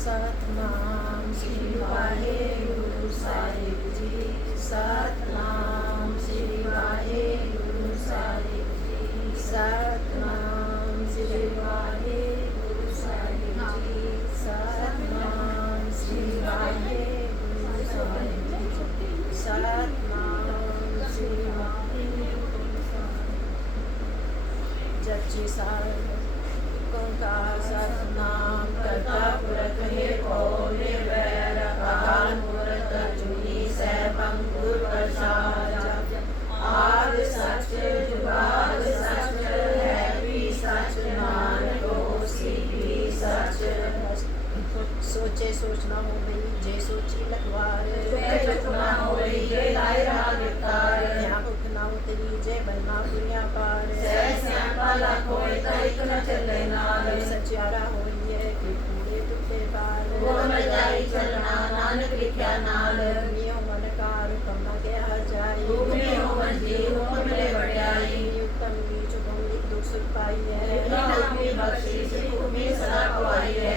ਸਤਨਾਮ ਸ੍ਰੀ ਵਾਹਿਗੁਰੂ ਸਾਹਿਬ ਜੀ। ਸਤਨਾਮ ਸ੍ਰੀ ਵਾਹਿਗੁਰੂ ਸਾਹਿਬ ਜੀ। ਸਤਨਾਮ ਸ੍ਰੀ ਵਾਹਿਗੁਰੂ ਸਾਹਿਬ ਜੀ। ਸਤਨਾਮ ਸ੍ਰੀ ਵਾਹਿਗੁਰੂ ਸਾਹਿਬ ਜੀ। ਸਤਨਾਮ ਸ੍ਰੀ ਵਾਹਿਗੁਰੂ ਸਾਹਿਬ। ਜਪਜੀ ਸਾਹਿਬ ਓੰਕਾਰ ਸਤਨਾਮ ਕਰਤਾ ਪੁਰਖ ਨਿਰਭਉ ਨਿਰਵੈਰ ਅਕਾਲ ਮੂਰਤ ਅਜੂਨੀ ਸੈਭੰ ਗੁਰ ਪ੍ਰਸਾਦਿ। ਆਦਿ ਸਚ ਜੁਗਾਦ ਸਚ ਹੈ ਵੀ ਸਚ ਨਾਨਕ ਹੋਸੀ ਵੀ ਸਚ। सोचे सोच न हो गई जे सोची लखवार। चुप न हो गई जे लाए रहा गिरफ्तार। यहाँ भुख न उतरी जे बनना दुनिया पार। स्यापा लाख होए ता इक न चले नाल। सचियारा होइए कि कूड़े टुटे पार। वो न जाई चलना नानक लिखिया नाल। नियो मन कार हुकम न कहा जाई। हुक्मे हो मंजी हुक्म मिले वड्याई। उत्तम बीच हुक्म लिख दुख सुख पाई है। हुक्मी बख्शीश हुक्मी सदा पवाई है।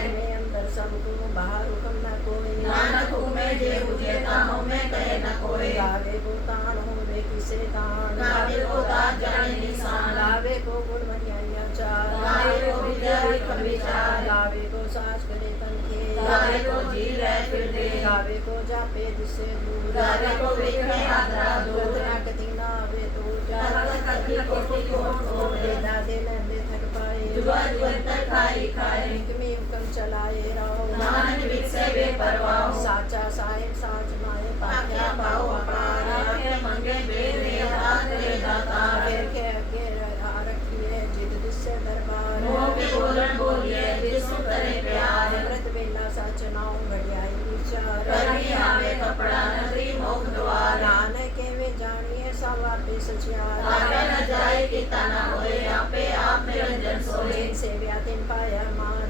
सबको बाहर हुक्म न कोई। नानक हुक्मे जे हुजे ता हुक्मे कहे न कोई। गावे को तान होवे किसे तान। गावे को ताज जाने निशान। गावे को गुण मनिया चार। गावे को विद्या विक्रम विचार। गावे को साज करे तनखे। गावे को जी रह फिर दे। गावे को जापे जिससे दूर। गावे को वेखे आदरा दूर। कति ना आवे तो कति कोटि कोट देना दे लेंदे थक पाए। जुगा जुगंतर खाई खाए। हुक्मी हुक्म चलाए नानक विकसे बेपरवाह। साचा साहिब साच माए पाख्या पाओ अपार। आखे मंगे बेरे हाथ रे दाता। फिर के अगे रखिए जिद जिससे दरबार। मोह के बोलन बोलिए जिसु करे प्यार। अमृत बेला सच नाउ बढ़ियाई विचार। करनी आवे कपड़ा नगरी मोख द्वार। नानक के वे जानिए सब आपे सचियार। आपे न जाए किता न होए आपे आप निरंजन सोए। जिन से व्यातिन पाया मान।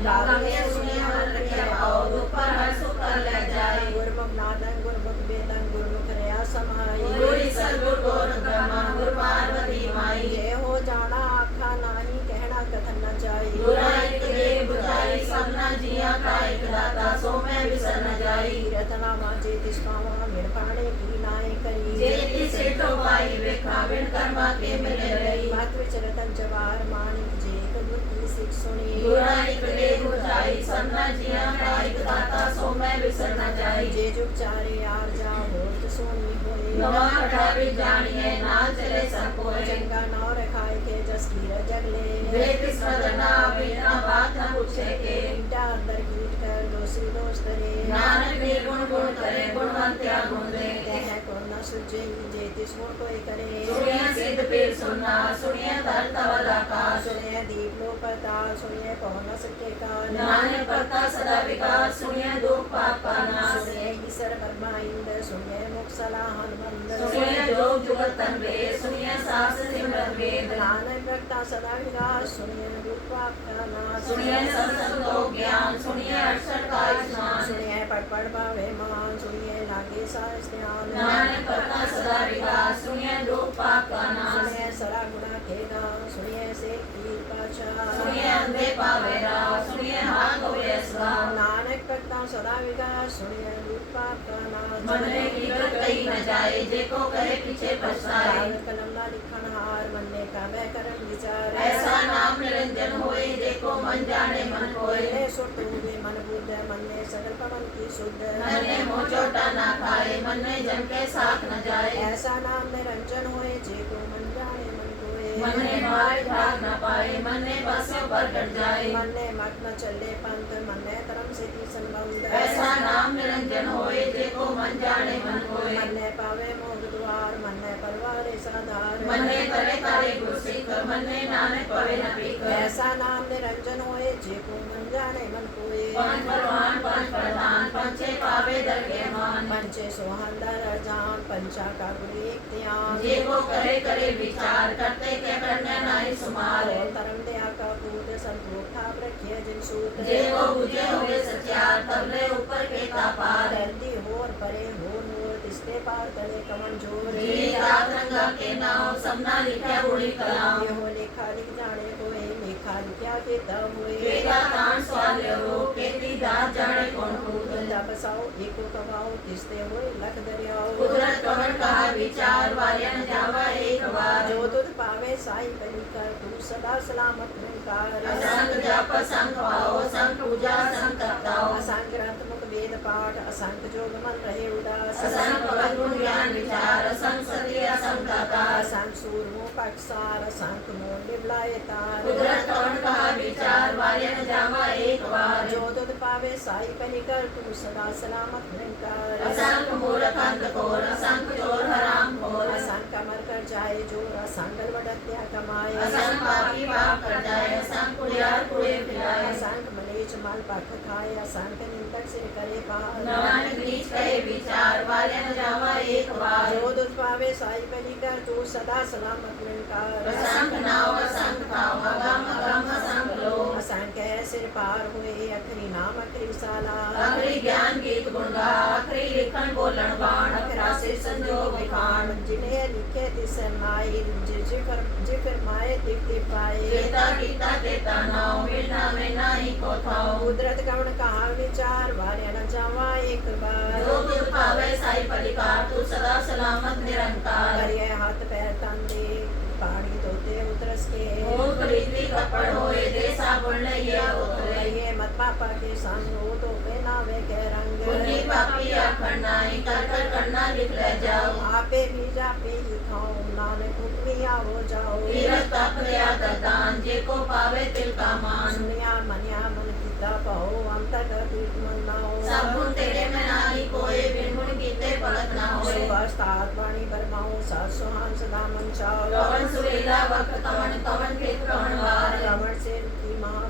गावे सुनिए मन रखे भाव। दुख पर हर सुख कर ले जाए। गुरमुख नादन गुरमुख वेदन गुरमुख रया समाई। गुरी सतगुर गौर ब्रह्मा गुर पार्वती माई। जे हो जाना आखा नाही कहना कथन न जाई। गुरा एक दे बुझाई सबना जिया का एक दाता। सो मैं विसर न जाई। रतना माजे तिस पावा मिल पाने की नाए करी। जे तिस सेठो पाई वेखा बिन कर्मा के मिले रही। मत विच रतन जवार मानिक जे सिख सुनी। गुरा एक दे बुझाई सबना जिया का एक दाता। सो मैं विसर न जाई। जे जुग चारे यार जा होत सोनी होए। नवा हटावे जानिए नाल चले सब कोय। चंगा नौ रखाए के जस कीर जगले। वे तिस मदना बिना बात न पूछे के। ईटा अंदर कीट कर दोषी दोस्त रे। नानक ने गुण गुण करे गुणवंत त्या गुण दे। कह को न सुझे जे तिस गुण कोई करे। सुनिए सिद्ध पीर सुनना सुनिए धर तवल आकाश। सुनिए दीप लो पताल सुनिए कहो न सके काल। नानक करता सदा विकास सुनिए दुख पाप का नाश। सुनिए ईश्वर ब्रह्मा इंद्र सुनिए मुख सलाहन मंद। सुनिए जोग जुगत तन वेद सुनिए शास्त्र सिमरन वेद। नानक रखता सदा विकास सुनिए दुख पाप का नाश। सुनिए संतोष ज्ञान सुनिए 68 का स्नान। सुनिए पढ़ पढ़ पावे मान सुनिए लागे सास ध्यान। नानक करता सदा विकास सुनिए दुख पाप का नाश। सुनिए सरा गुना के दान सुनिए से की पाछा। सुनिए अंधे पावे राह सुनिए हाथ होवे असगाव। नानक करता सदा विकास सुनिए दुख पाप का नाश। मन में कीकत कही न जाए जेको कहे पीछे पछताए। कलम ना लिखन हार मन ने का वह करम विचार। ऐसा नाम निरंजन होए जेको मन जाने मन कोय। सुरत हुए मन बुद्ध मन ने सकल पवन की शुद्ध। मन ने मोह चोटा ना खाए मन ने जम के साथ न जाए। ऐसा नाम निरंजन होए जेको मन जाने मन कोय। मन ने मारे भाग न पाए मन ने बसों पर कट जाए। मन ने मत न चले पंथ मन ने धर्म से की संबंध। ऐसा नाम निरंजन होए जेको मन जाने मन कोय। मन ने पावे मोक्ष द्वार मन ने परवारे साधार। मन ने करे तारे गुर सिख मन ने नानक पवे न पीक। ऐसा नाम निरंजन होए जेको मन जाने मन कोय। पांच परवान पांच प्रधान पंचे पावे दर के मान। पंचे सोहंदर जान पंचा का गुरु एक ध्यान। जेको करे करे विचार करते के करने नाहि सुमार। धर्म दया का पूत संतोष ठाप रखिए जिन सूत। जेको बुझे होवे सच्चार तबले ऊपर के पार। धरती होर परे होर मोर तिसके पार करे कमन जोर। जी रात रंगा के नाव सबना लिखा बुढ़ी कलाम। ये हो लेखा लिख जाने कोई लेखा लिखा के तब हुए। वेगा तान पाल्यो खेती दात जाने कौन कूद बंदा बसाओ एको कमाओ तिसते होए लख दरियाओ कुदरत कवन कहा विचार वार्या न जावा एक बार जो तुध पावे साई बलि कर तू सदा सलामत निरंकार असंग जप संग पाओ संग पूजा संग तपताओ असंग ग्रंथमुख वेद पाठ असंग जोग मन रहे उदास असंग भगत गुण ज्ञान विचार असंग सती असंग दाता असंग सूरमो पक्षसार असंग मोल निवलाए तार कुदरत कवन कहा विचार वार्या न जावा एक बार जो तुध पावे साई बलि कर तू सदा सलामत निरंकार असंग मूर्ख अंधकोर असंग चोर हराम खोर असंग कमर कर जाए जोर असंग वडत्या कमाए असंग पापी पाप कर जाए असंग कुड़ियार कुड़े फिराए असंग मलेच माल पख खाए असंग निंदक से करे पार नानक नीच कहे विचार वार्या न जावा एक बार जो दुख पावे साई बलि कर तू सदा सलामत निरंकार असंग नाव असंग खाओ अगम अगम असंग लो असंग कह सिर पार हुए अखरी नाम अखरी साला अखरी ज्ञान गीत गुण गा अखरी लिखन बोलन बाण अखरा से संजोग विखान जिन्हें लिखे तिस माई जिफर माए तिक पाए जेता कीता तेता नाव मिलना में नाही को थाओ कुदरत कवन कहा विचार वार्या न जावा एक बार जो तुझ पावे साई पलिकार तू सदा सलामत निरंकार करिए हाथ पैर तन दे पानी धोते उतरस के मूर्ख रीति कपड़ होए दे साबुन लइया उतरे करिए मत पापा के संग हो तो पहनावे के रंग पुण्य पापी अखंड नाई कर कर करना लिख ले जाओ आपे भी जापे ही खाओ नानक हुक्मिया हो जाओ तीरथ तप दया दान जे को पावे तिल का मान सुनिया मनिया मन किता कहो अंतर तीर्थ मन ना हो सब गुण तेरे में नाही कोई बिन गुण कीते भगत न होए सुभास्तात वाणी बरमाओ सात सुहान सदा मन चाओ कवन सुरीला वक्त कवन कवन खेत कवन वार कवन से रुकी महा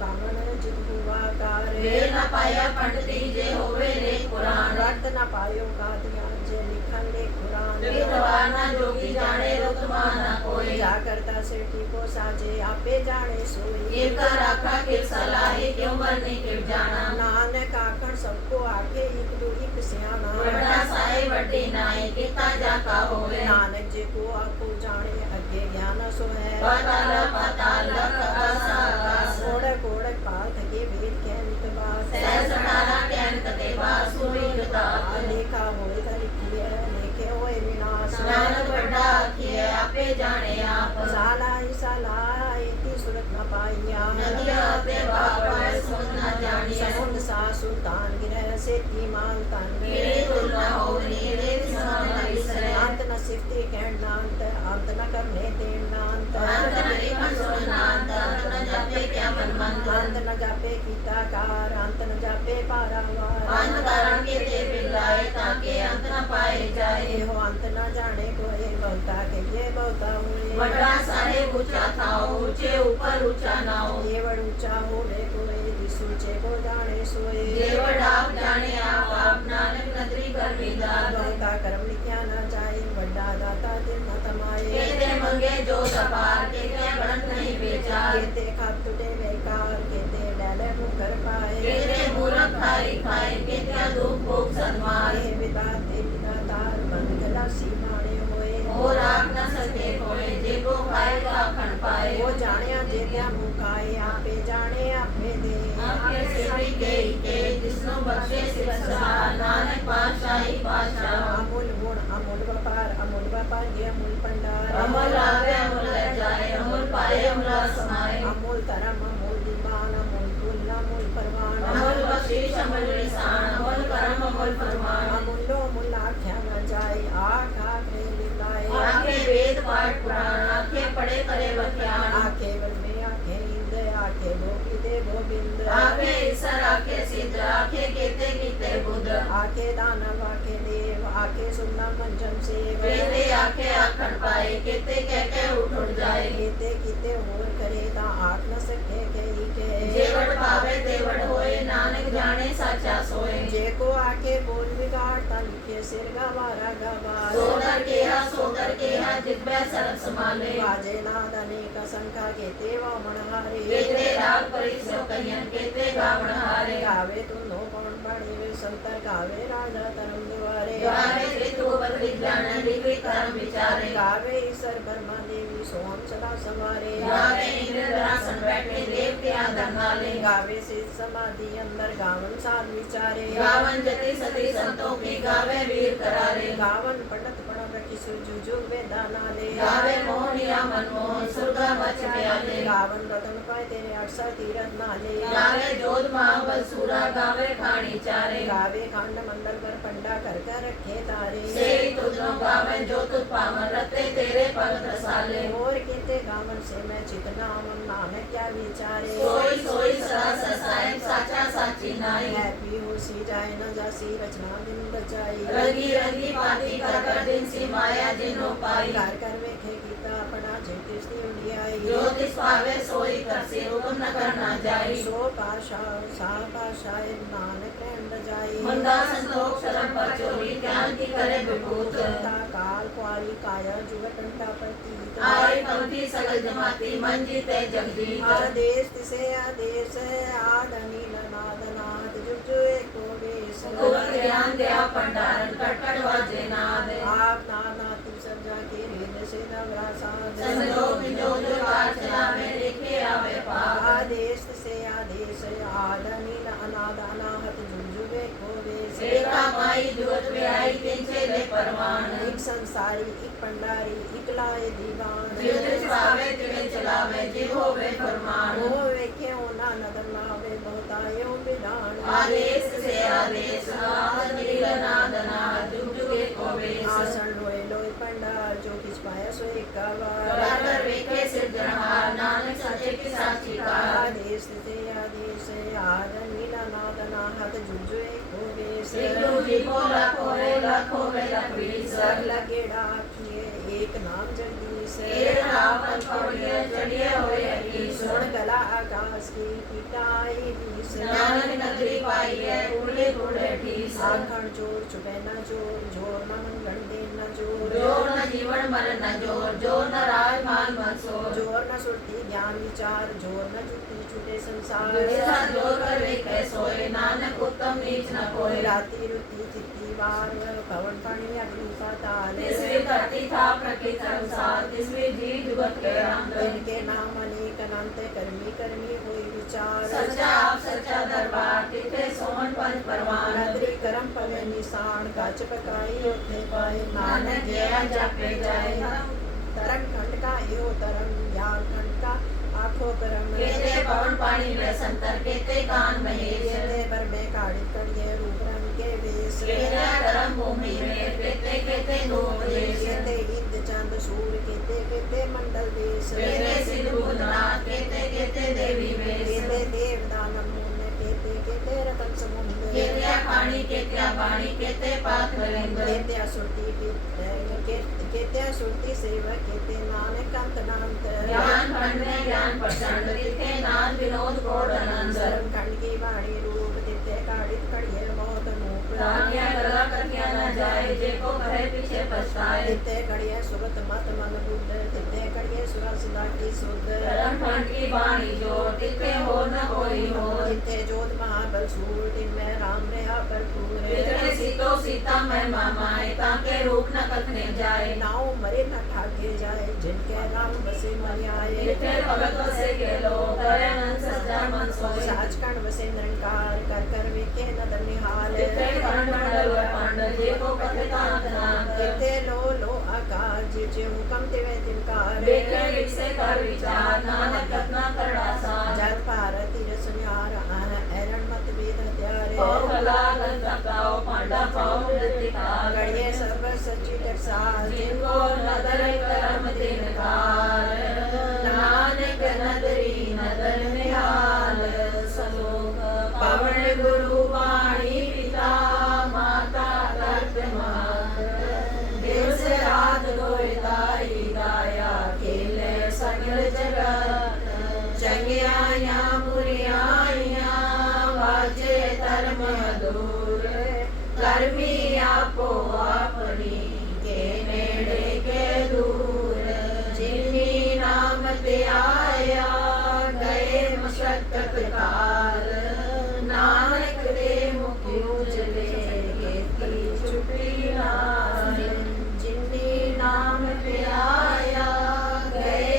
कावन जित हुआ कार वे न पाया पंडित जे होवे रे पुराण रट न पायो कादिया जे लिखन ले कुरान विधवा न जोगी जाने रुतमा न कोई जा करता सेठी को साजे आपे जाने सोई एक राखा के सलाहे क्यों बनने के जाना नानक आखण सबको आखे एक दो एक सियाना बड़ा साई बड़ी नाई किता जाका होवे नानक जी को आपको जाने अगे ज्ञान सो है पाताल पाताल आकाश आकाश ओढ़क ओढ़क पाल थके वेद के नितबास सहस तारा कैन कते बासुरी युता लेखा होए था लिखिए लेखे होए विनाश नानक बड़ा किए आपे जाने आप साला ही साला इतनी सुरत न पाइया नदिया ते बापर सुन न जानिए समुद्र सा सुल्तान गिरह से तीमान तन कीड़े तुलना होवनी रे समान न विसरे अंत न सिफते कहना अंत न करने देना अंत न लिखन सुनना अंत न जापे क्या मन मंत अंत न जापे कीता कार अंत न जापे पारावार अंत कारण के ते बिलाए ताके अंत न पाए जाए हो अंत न जाने कोई बहुता के ये बहुता हुए बड़ा साहेब ऊंचा था ऊंचे ऊपर ऊंचा ना हो ये बड़ ऊंचा हो रे कोई दिसूचे को जाने सोए देवड़ आप जाने आप नानक नगरी कर विदार बहुता कर्म लिखा न जाए बड़ा दाता दिन न तमाए केते मंगे जो सपार केते गणत नहीं बेचा केते खाप टूटे बेकार केते डाले मुकर पाए केते मूर्ख खाई खाए केते दुख भोग सन्मार ये विदाते विदातार बंद गला सीमाने होए और आप न सके कोई जेको खाएगा अखंड पाए वो जाने जेत्या मुखाए आपे जाने आपे दे आपके सिवरी के जिसनो बख्शे सिर सहार नानक पातशाही पातशाह अमूल गुण अमूल व्यापार ये अमूल भंडार अमूल आवे अमूल ले जाए अमूल पाए अमूल समाए अमूल धर्म अमूल दीवान अमूल कुल अमूल परवान अमूल बख्शीश अमूल निशान अमूल करम अमूल फरमान अमूलो अमूल आख्या न जाए आख आख रे लिलाए आखे वेद पाठ पुराण आखे पढ़े करे बख्यान आखे वन में आखे इंद आखे लोकी दे गोविंद आखे ईश्वर आखे सिद्ध आखे केते कीते बुद्ध आखे दानव आखे देव आखे सुनना मंजन से वेदे आखे अखंड पाए केते कहके उठ जाए केते किते होर करे ता आख न सके कही के जेवड़ पावे तेवड़ होए नानक जाने साचा सोए जे को आके बोल बिगाड़ता लिखे सिर गवारा गवार सोदर केहा जिब्बे सरब समाले बाजे नाद अनेक संख्या केते वामन हारे केते राग परिसो कहियन केते गावण हारे गावे तुम नो कौन बड़ी वे संतर गावे राजा तरम द्वारे गावे ऋतु बदली जाने लिखी कर्म विचारे गावे ईश्वर ब्रह्मा देवी सोहम सदा संवारे। गावे इंद्रासन बैठे देव के आदर नाले। गावे सिद्ध समाधि अंदर गावन साध विचारे। गावन जति सती संतों की गावे वीर करारे। गावन पंडित प्रणव किशोर जुजुग वेदा नाले। गावे मोहनिया मनमोहन सुरगा मच प्याले। गावन रतन पाए तेरे 68 तीरथ नाले। गावे जोध महाबल सूरा गावे खानी चारे। गावे खंड मंडल पर पंडा कर रखे तारे। सेई तुझो गावे जो तुझ पावन रते तेरे पग रसाले। और कहते गावन से मैं चितना मन नानक क्या विचारे। सोई सोई सरासर साहिब साचा साची नाई। हैप्पी हो सी जाए न जासी रचना दिन रचाई। रंगी रंगी बाती कर कर दिन सी माया जिनो पाई। घर कर वेखे कीता अपना जेतिस दी उड़ियाई। ज्योतिष पावे सोई कर से हुक्म न करना जाई। सो पाशा सा पाशाय नानक रैंड जाई। मुंदा संतोष शरण पर चोरी ज्ञान की करे विभूत। जनता काल क्वारी काया जुग कंटा प्रतीत। आई पंक्ति सकल जमाती मन जीते जगदीत। आदेश तिसे आदेश आद अनिल नाद नाद जुग जुग एको वेश। गुप्त ज्ञान दया भंडारण कटकट वाजे नाद। आप नाना तू समझा के रेद से नवरासाद। संजोग जो जो बार चलावे देखे आवे पाप। आदेश से आदेश आद अनिल अनाद अनाहत जुग जुग एको वेश। एका माई जुगत में आई तिनचे ले परवान। एक संसारी एक पंडारी एक लाए दीवान। जिस पावे तिवे चलावे जिव होवे फरमान। वो वेखे होना नदर नावे बहुत आयो विधान। आदेश से आदेश नाद नील नाद नाद जुग जुग एको वेश। आसन लोए लोए पंडार जो किछ पाया सो एक कावार। कर वेखे सिरजनहार नानक सचे की साची कार। आदेश से आदेश आद नीला नाद नाहत जुग जुग एको वेश। सिद्धू जी को लाखों वे लखवीस। सगला गेड़ा आखिए एक नाम जगदीश। एक रावण पौड़िए चढ़िए हुए अकीस। सुन गला आकाश की पिटाई बीस। नानक नगरी पाई है उड़े उड़े ठीस। आखण जोर छुटे न जोर जोर न मंगण दे न जोर। जोर न जीवन मर न जोर जोर न राज मान मनसोर। जोर न सुरती ज्ञान विचार जोर न जुटी छुटे संसार। विद्या जोर कर वेखे सोए नानक उत्तम नीच न कोई। राती रुति चित्ती वार पवन पानी अग्नि पाताल। तिसरी धरती था प्रकृति संसार तिसरी जी जुगत के रंग। इनके नाम अनेक अनंत कर्मी कर्मी होई विचार। सच्चा आप सच्चा दरबार तिथे सोहन पंच परवान। नदरी करम पवे निशान काच पकाई होते पाए। नानक जया जपे जाए। तरंग खंड का यो तरंग ज्ञान खंड का आखो परम। केते पवन पानी में संतर केते कान महेश। केते पर में काढ़ी कड़िए रूप रंग के वेश। केते धर्म भूमि में केते केते धूप देश। केते इंद्र चंद सूर्य केते केते मंडल देश। केते सिद्ध बुधनाथ केते केते देवी वेश। केते देव दानव मुनि केते केते रतन समुद्र। केते पानी केते वाणी केते पाक नरेंद्र। केते असुरती केते असुरती सेवक केते नानक अंत नांत। ज्ञान खंड में ज्ञान प्रचंड तिथे नाद विनोद कोड अनंत। धर्म खंड की वाणी रूप तिथे काढ़ित कड़िए बहुत नूप। रानिया गला कथिया न जाए जेको कहे पीछे पछताए। तिथे कड़िए सुरत मत मन बुद्ध तिथे कड़िए सुरा सदा की शुद्ध। धर्म खंड की वाणी जो तिथे हो न कोई हो। तिथे जोत महाबल सूर तिनमें राम रहा भरपूर। तिथे सीतो सीता महिमा माए ताके रूप न कथने जाए। नाव मरे न ठाके जाए जिनके नाम बसे मरियाए। तिथे भगत बसे के लोग करे मन सच्चा मन सोए। साच कण बसे निरंकार कर कर वेखे नदन निहाल। तिथे खंड मंडल व पांड जेको कथितांत नाम। तिथे लो आकार जे हुकम तिवे तिनकार। देखे विसे कर विचार नानक कतना करड़ा सार। जत भारती रस न्यार एरण मत वेद हत्यारे। पाओ भला गंगा पाओ पांडा पाओ मृतिकार। गड़िए सर्व सच्ची टकसाल जिनको नदर करम दिनकार। नानक नदरी नदर निहाल। सलोक पवन गुरु वाणी पिता माता तर्प मात। दिवस रात दोय दाई दाया खेले सकल जगत। चंगियाया बुरियाया वाजे धर्म दूर। कर्मी आपो अपनी के नेड़े के दूर। जिन्नी नाम ते आया गए मशक्कत काल। नानक दे मुख उजले केती छुपी नाल। जिन्नी नाम ते आया गए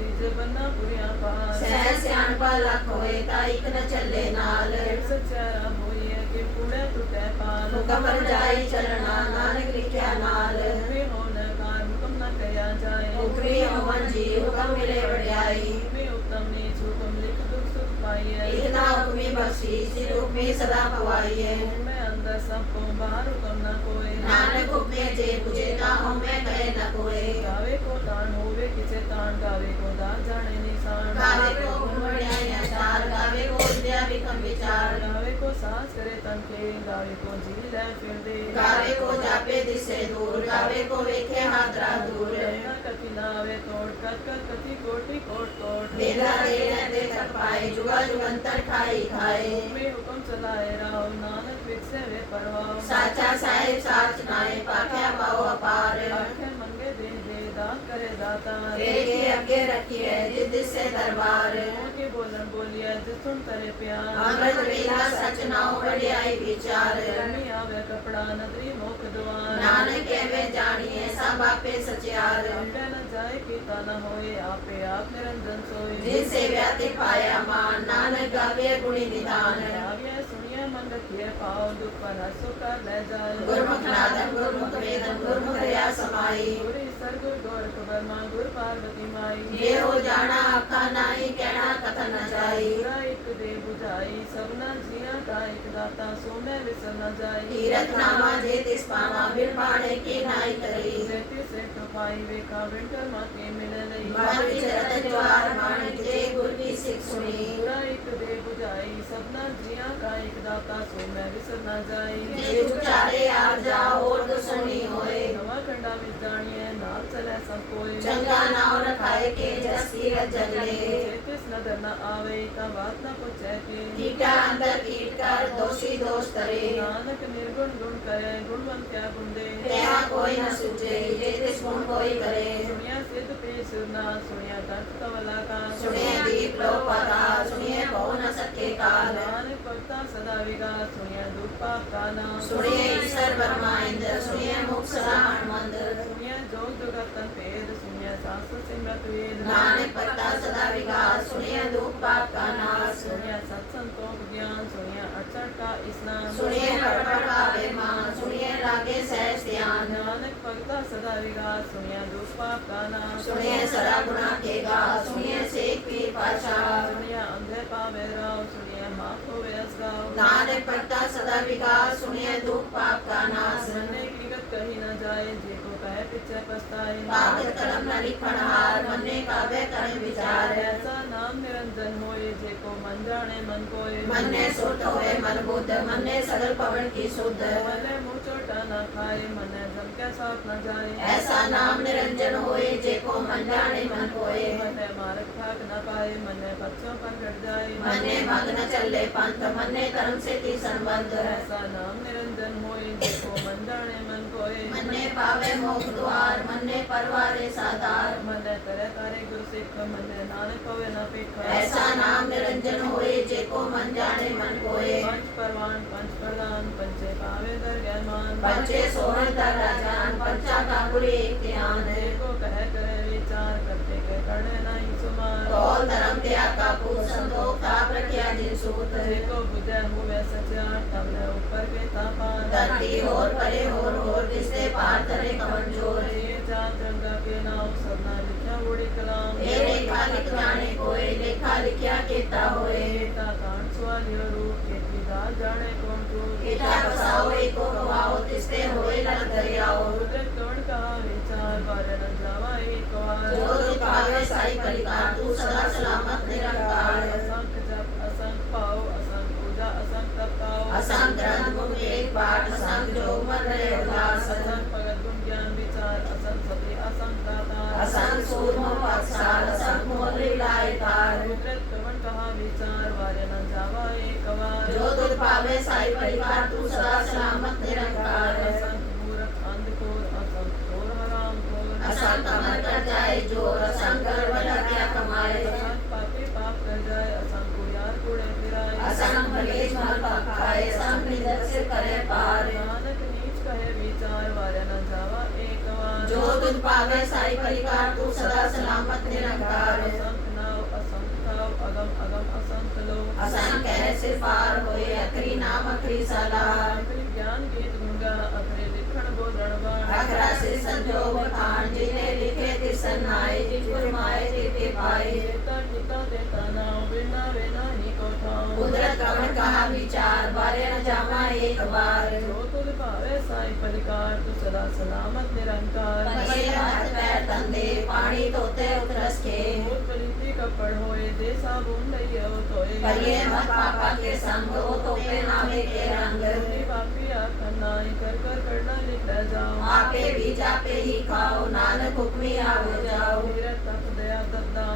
ਰੀਝ ਬੰਨਾ ਪੁਰੀਆਂ ਪਾਰ ਸਹਿ ਸਿਆਣਪਾ ਲੱਖ ਹੋਏ ਤਾਂ ਇੱਕ ਨ ਚੱਲੇ ਨਾਲ ਸਚਿਆਰਾ ਹੋਈਏ ਕਿ ਪੁੜੇ ਟੁੱਟੇ ਪਾਲ ਹੁਕਮ ਰਜਾਈ ਚੱਲਣਾ ਨਾਨਕ ਲਿਖਿਆ ਨਾਲ ਹੁਕਮੇ ਹੋਣ ਕਾਰ ਹੁਕਮ ਨਾ ਕਹਿਆ ਜਾਏ ਹੁਕਮੀ ਹੋਵਨ ਜੀ ਹੁਕਮ ਮਿਲੇ ਵਡਿਆਈ ਹੁਕਮੇ ਉਤਮ ਨੇ ਹੁਕਮ ਲਿਖ ਦੁਖ ਸੁਖ ਪਾਈਏ ਇਕ ਨਾ ਹੁਕਮੀ ਬਖਸ਼ੀ ਸਿਰ ਹੁਕਮੀ ਸਦਾ ਪਵਾਈਏ ਹੁਕਮੇ ਅੰਦਰ ਸਭ ਕੋ ਬਾਹਰ ਹੁਕਮ ਨਾ ਕੋਏ ਨਾਨਕ ਹੁਕਮੇ ਜੇ ਪੁਜੇ ਤਾ ਹਉਮੈ ਕਹੇ ਨ ਕੋਏ ਗਾਵੇ ਕੋ ਤਾਣ ਹੋਵੇ ਕਿਸੇ ਤਾਣ ਗਾਵੇ ਕੋ ਦਾ ਜਾਣੇ ਨਿਸ਼ਾਨ ਗਾਵੇ ਕੋ ਗੁਣ ਵਡਿਆਈਆਂ ਚਾਰ ਗਾਵੇ ਕੋ ਵਿਦਿਆ ਵਿਕਮ ਵਿਚਾਰ ਗਾਵੇ ਕੋ ਸਾਸ ਕਰੇ ਤਨ ਕੇ ਗਾਵੇ ਕੋ ਜੀ ਲੈ ਫਿਰਦੇ ਗਾਵੇ ਕੋ ਜਾਪੇ ਦਿਸੇ ਦੂਰ ਗਾਵੇ ਕੋ ਵੇਖੇ ਹਾਦਰਾ ਦੂਰ ਰਹਿਣਾ ਕਥੀ ਨਾਵੇ ਤੋੜ ਕਰ ਕਰ ਕਥੀ ਕੋਟੀ ਕੋਟ ਕੋਟ ਵੇਲਾ ਦੇ ਰਹਿੰਦੇ ਤੱਕ ਪਾਏ ਜੁਗਾ ਜੁਗੰਤਰ ਖਾਈ ਖਾਏ ਹੁਕਮੇ ਹੁਕਮ ਚਲਾਏ ਰਾਓ ਨਾਨਕ ਵਿਖਸੇ ਵੇ ਪਰਵਾਹ ਸਾਚਾ ਸਾਹਿਬ ਸਾਚ ਨਾਏ ਪਾਖਿਆ ਪਾਓ ਅਪਾਰ ਆਖੇ ਮੰਗੇ ਦੇ ਦੇ ਦਾਤ ਕਰੇ ਦਾਤਾ ਵੇਖੇ ਅੱਗੇ ਰੱਖੀਏ ਜਿਦ ਸੇ ਦਰਬਾਰ ਕੇ ਬੋਲਣ ਬੋਲਿਆ ਜਿਸ ਸੁਣ ਤਰੇ ਪਿਆਰ ਅੰਮ੍ਰਿਤ ਵੇਲਾ ਸਚ ਨਾਉ ਵਡਿਆਈ ਵਿਚਾਰ ਕਰਨੀ ਆਵੇ ਕਪੜਾ ਨਦਰੀ ਮੁਖ ਦੁਆਰ ਨਾਨਕ ਐਵੇਂ ਜਾਣੀਏ ਸਭ ਆਪੇ ਸਚਿਆਰ ਆਪੇ ਨ ਜਾਏ ਕੀਤਾ ਨ ਹੋਏ ਆਪੇ ਆਪ ਨਿਰੰਜਨ ਸੋਏ ਜਿਨ ਸੇਵਿਆ ਤੇ ਪਾਇਆ ਮਾਨ ਨਾਨਕ ਗਾਵੇ ਗੁਣੀ ਨਿਦਾਨ ਆਗੇ ਸੁਣਿਆ ਮਨ ਰਖਿਏ ਪਾਉ ਦੁਖ ਪਰ ਹਸੋ ਕਰ ਲੈ ਜਾਏ ਗੁਰਮੁਖ ਨਾਦਨ ਗੁਰਮੁਖ ਵੇਦਨ ਗੁਰਮੁਖ ਰਿਆ ਸਮਾਈ ਗੁਰੀ ਸਰਗੁਰ ਗੋਰਖ ਬਰਮਾ ਗੁਰ ਪਾਰਵਤੀ ਮਾਈ ਜੇ ਹੋ ਜਾਣਾ ਆਖਾ ਨਾਹੀ ਕਹਿਣਾ ਕਥਨ ਨ ਜਾਈ ਪੂਰਾ ਇੱਕ ਦੇ 부ਝਾਈ ਸਭਨਾ ਜੀਆਂ ਦਾ ਇੱਕ ਦਾਤਾ ਸੋ ਮੈਂ ਵਿਸਰ ਨ ਜਾਈ ਤੀਰਥ ਨਾਮਾ ਜੇ ਤਿਸ ਪਾਵਾ ਬਿਨ ਬਾਣੇ ਕੀ ਨਾਈ ਕਰੀ ਸੇਤੀ ਸੇਠ ਪਾਈ ਵੇਖਾ ਵਿੰਟਰ ਮਾ ਕੇ ਮਿਲ ਲਈ ਮਨ ਵਿੱਚ ਰਤਨ ਜਵਾਰ ਮਾਣਿਕ ਜੇ ਗੁਰ ਕੀ ਸਿੱਖ ਸੁਣੀ ਪੂਰਾ ਇੱਕ ਦੇ 부ਝਾਈ ਸਭਨਾ ਜੀਆਂ ਦਾ ਇੱਕ ਦਾਤਾ ਸੋ ਮੈਂ ਵਿਸਰ ਨ ਜਾਈ ਜੇ ਉਚਾਰੇ ਆ ਜਾ ਹੋਰ ਦੁਸਣੀ ਹੋਏ ਨਵਾਂ ਖੰਡਾ ਵਿੱਚ ਜਾਣੀਏ ਨਾਲ ਚਲੇ ਸਭ ਕੋਏ ਚੰਗਾ ਨਾਉ ਰਖਾਏ ਕੇ ਜਸ ਕੀਰਤ ਜਗਲੇ ਜੇ ਤਿਸ ਨਦਰ ਨ ਆਵੇ ਤਾਂ ਬਾਤ ਨ ਪੁੱਛੇ ਕੇ ਕੀਟਾ ਅੰਦਰ ਕੀਟ ਕਰ ਦੋਸ਼ੀ ਦੋਸ਼ ਤਰੇ ਨਾਨਕ ਨਿਰਗੁਣ ਗੁਣ ਕਰੇ ਗੁਣਵੰਤ ਕਿਆ ਗੁੰਦੇ ਕਿਆ ਕੋਈ ਨ ਸੁਝੇ ਜੇ ਤਿਸ ਗੁਣ ਕੋਈ ਕਰੇ ਸੁਣਿਆ ਸਿੱਧ ਪੇ ਸੁਰਨਾ ਸੁਣਿਆ ਕੰਠ ਕਵਲਾ ਕਾ ਸੁਣਿਏ ਦੀਪ ਲੋ ਪਤਾ ਸੁਣਿਏ ਬਹੁ ਨ ਸਕੇ ਕਾਲ ਨਾਨਕ ਭਗਤਾ ਸਦਾ ਵਿਗਾ ਸੁਣਿਆ ਦੁਖ ਪਾਪ ਕਾ ਨਾਮ ਸੁਣਿਏ ਈਸ਼ਰ ਬਰਮਾ ਇੰਦਰ ਸੁਣਿਏ ਮੁਖ ਸਦਾ ਹਨਮੰਦ ਸੁਣਿਆ ਜੋਗ ਜਗਤ ਤਨ ਭੇਦ ਸੁਣਿਆ ਸਾਸਤ ਸਿਮਰਤ ਵੇਦ ਨਾਨਕ ਪਤਾ ਸਦਾ ਵਿਗਾਸ ਸੁਣਿਏ ਦੁਖ ਪਾਪ ਕਾ ਨਾਸ ਸੁਣਿਆ ਸਤ ਸੰਤੋਖ ਗਿਆਨ ਸੁਣਿਆ ਅਚੜ ਕਾ ਇਸਨਾਨ ਸੁਣਿਏ ਪੜ ਪਾਵੇ ਮਾਨ ਸੁਣਿਏ ਲਾਗੇ ਸਹਿਜ ਧਿਆਨ ਨਾਨਕ ਭਗਤਾ ਸਦਾ ਵਿਗਾ ਸੁਣਿਆ ਦੁਖ ਪਾਪ ਕਾ ਨਾਮ ਸੁਣਿਏ ਸਦਾ ਗੁਨਾ ਕੇ ਗਾ ਸੁਣਿਏ ਸੇਖ ਪੀ ਪਾਸ਼ਾ ਸੁਣਿਆ ਅੰਧੇ ਪਾਵੇ ਰਾਉ ਸੁਣਿਆ ਮਾਫ ਹੋਵੇ ਅਸਗਾਉ ਨਾਨਕ ਪਤਾ ਸਦਾ ਵਿਗਾਸ ਸੁਣਿਏ ਦੁਖ ਪਾਪ ਕਾ ਨਾਸ ਸੁਣਨੇ ਕੀ ਗਤ ਕਹੀ ਨਾ ਜਾਏ ਜੇ ਕੋ ਕਹੇ ਪਿਛੇ ਪਛਤਾਏ ਕਾਗਦ ਕਲਮ ਨ ਲਿਖਣ ਹਾਰ ਮੰਨੇ ਕਾਵੇ ਕਰਨ ਵਿਚਾਰ ਐਸਾ ਨਾਮ ਨਿਰੰਜਨ ਹੋਏ ਜੇ ਕੋ ਮਨ ਜਾਣੇ ਮਨ ਕੋਏ ਮੰਨੇ ਸੁਰਤ ਹੋਏ ਮਨ ਬੁੱਧ ਮੰਨੇ ਸਗਲ ਪਵਨ ਕੀ ਸੁਧ ਮਨੇ ਮੂੰਹ ਚੋਟਾ ਨਾ ਖਾਏ ਮਨੇ ਜਮ ਕੇ ਸਾਥ ਨਾ ਜਾਏ ਐਸਾ ਨਾਮ ਨਿਰੰਜਨ ਹੋਏ ਜੇ ਕੋ ਮਨ ਜਾਣੇ ਮਨ ਕੋਏ ਮਨੇ ਮਾਰਗ ਥਾਕ ਨਾ ਪਾਏ ਮਨੇ ਬੱਚੋਂ ਪਰ ਘਟ ਜਾਏ ਮੰਨੇ ਮਗ ਨ ਚੱਲੇ ਪੰਥ ਮੰਨੇ ਧਰਮ ਸੇ ਤੀ ਸੰਬੰਧ ਐਸਾ ਨਾਮ ਨਿਰੰਜਨ ਹੋਏ ਜੇ ਕੋ ਮਨ ਜਾਣੇ ਮਨ ਕੋਏ ਮੰਨੇ ਪਾਵੇ ਮੋਖ ਦੁਆਰ ਮੰਨੇ ਪਰਵਾਰੇ ਸਾਧਾਰ ਮਨੇ ਤਰੇ ਤਾਰੇ ਗੁਰ ਸਿੱਖ ਮਨੇ ਨਾਨਕ ਹੋਵੇ ਨਾ ਪੇਖ ਐਸਾ ਨਾਮ ਨਿਰੰਜਨ ਹੋਏ ਜੇ ਕੋ ਮਨ ਜਾਣੇ ਮਨ ਕੋਏ ਪੰਚ ਪਰਵਾਨ ਪੰਚ ਪ੍ਰਦਾਨ ਪੰਚੇ ਪਾਵੇ ਦਰਗਹਿ ਮਾਨ ਪੰਚੇ ਸੋਹਣ ਦਾ ਰਾਜਾਨ ਪੰਚਾ ਕਾ ਗੁਰੇ ਧਿਆਨ ਜੇ ਕੋ ਕਹਿ ਕਰੇ ਵਿਚਾਰ ਕਰਤੇ ਕੇ ਕਰਨੇ ਨਹੀਂ ਸੁਮਾਰ ਤੋਲ ਧਰਮ ਤੇ ਆਕਾ ਪੂਤ ਸੰਤੋਖ ਤਾਪ ਰਖਿਆ ਜਿਨ ਸੂਤ ਜੇ ਕੋ ਬੁਝੈ ਹੋਵੇ ਸਚਿਆਰ ਤਮਨੇ ਉੱਪਰ ਕੇ ਤਾਪਾਨ ਧਰਤੀ ਹੋਰ ਪਰੇ ਹੋਰ ਦਿਸਤੇ ਪਾਰ ਤਰੇ ਕਵਨ ਜੋਰ ਜੇ ਜਾਤ ਰੰਗਾ ਕੇ ਨਾਮ ਸਭਨਾ ਲਿਖਿਆ ਬੁੜੀ ਕਲਾਮ ਇਹ ਲੇਖਾ ਲਿਖ ਜਾਣੇ ਕੋਏ ਲੇਖਾ ਲਿਖਿਆ ਕੀਤਾ ਹੋਏ ਤਾ ਕਾਣ ਸਵਾਲਿਓ ਰੂਪ ਕੀਤੀ ਦਾ ਜਾਣੇ ਕੌਣ ਤੂੰ ਕਿਤਾ ਬਸਾਓ ਏਕੋ ਗਵਾਓ ਤਿਸਤੇ ਹੋਏ ਲਗ ਦਰਿਆਓ ਉਦਰ ਕੌਣ ਕਹਾ ਵਿਚਾਰ ਵਰਨ ਜਾਵਾ ਏਕ ਵਾਰ ਜੋ ਤੁ ਪਾਵੇ ਸਾਈ ਪਰਿਕਾਰ ਤੂੰ ਸਦਾ ਸਲਾਮਤ ਨਿਰੰਕਾਰ ਅਸੰਖ ਜਪ ਅਸੰਖ ਪਾਓ ਅਸੰਖ ਪੂਜਾ ਅਸੰਖ ਤਪਾਓ ਅਸੰਖ ਗ੍ਰੰਥ ਗੁਣ ਏਕ ਪਾਠ ਅਸੰਖ ਜੋਗ ਮਨ ਰਹੇ ਉਦਾਸ ਅਸੰਖ ਭਗਤ ਗੁਣ ਗਿਆਨ ਵਿਚਾਰ ਅਸੰਖ ਸਤੀ ਅਸੰਖ ਦਾਤਾ ਅਸੰਖ ਸੂਰਮੋ ਪਕਸਾਰ ਅਸੰਖ ਮੋਲੇ ਲਾਏ ਤਾਰ ਉਦਰ ਕਵਣ ਕਹਾ ਵਿਚਾਰ ਵਰਨ ਜਾਵਾ ਏਕ ਵਾਰ ਜੋ ਤੁ ਪਾਵੇ ਸਾਈ ਪਰਿਕਾਰ ਤੂੰ ਸਦਾ ਸਲਾਮਤ ਨਿਰੰਕਾਰ ਅਸੰਖ ਮੂਰਖ ਅੰਧਕੋਰ ਅਸੰਖ ਚੋਰ ਹਰਾਮ ਖੋਰ ਅਸੰਖ ਅਮਰ ਕਰ ਜਾਏ ਜੋਰ ਅਸੰਖ ਗਰਵਲਾ ਕਿਆ ਕਮਾਏ ਅਸੰਖ ਪਾਪੀ ਪਾਪ ਕਰ ਜਾਏ ਅਸੰਖ ਕੁੜਿਆਰ ਕੁੜੇ ਫਿਰਾਏ ਅਸੰਖ ਮਲੇਸ਼ ਮਲ ਪਕਾਏ ਅਸੰਖ ਨਿਦਰ ਸਿਰ ਕਰੇ ਪਾਰ ਨਾਨਕ ਨੀਚ ਕਹੇ ਵਿਚਾਰ ਵਰਨ ਜਾਵਾ ਏਕ ਵਾਰ ਜੋ ਤੁਧ पावे साई परिकार तू सदा सलामत निरंकार असंत नाव असंत थाव अगम अगम असंत लो असन कह से पार होए अखरी नाम अखरी साला अखरी ज्ञान गीत गुंगा अखरे लिखण बोलण वाण अखरा से संजोग खान जिन्हें लिखे तिसन आए जिस फरमाए तिते पाए देता टिका देता नाव बिना बिना ही को थाव कुदरत कवन कहा विचार बारे न जावा एक बार जो तुझ भावे साई परिकार तू सदा सलामत निरंकार पगे हाथ पैर तंदे पानी धोते उतरस के भूत प्रीति कपड़ होए दे साबुन लइयो तोए करिए मत पापा के संग ओ तोपे नामे के रंग अपनी पापी आखन नाई कर कर करना लिख जाओ आपे भी जापे ही खाओ नानक हुक्मी आवो जाओ मेरा तप दया दद्दा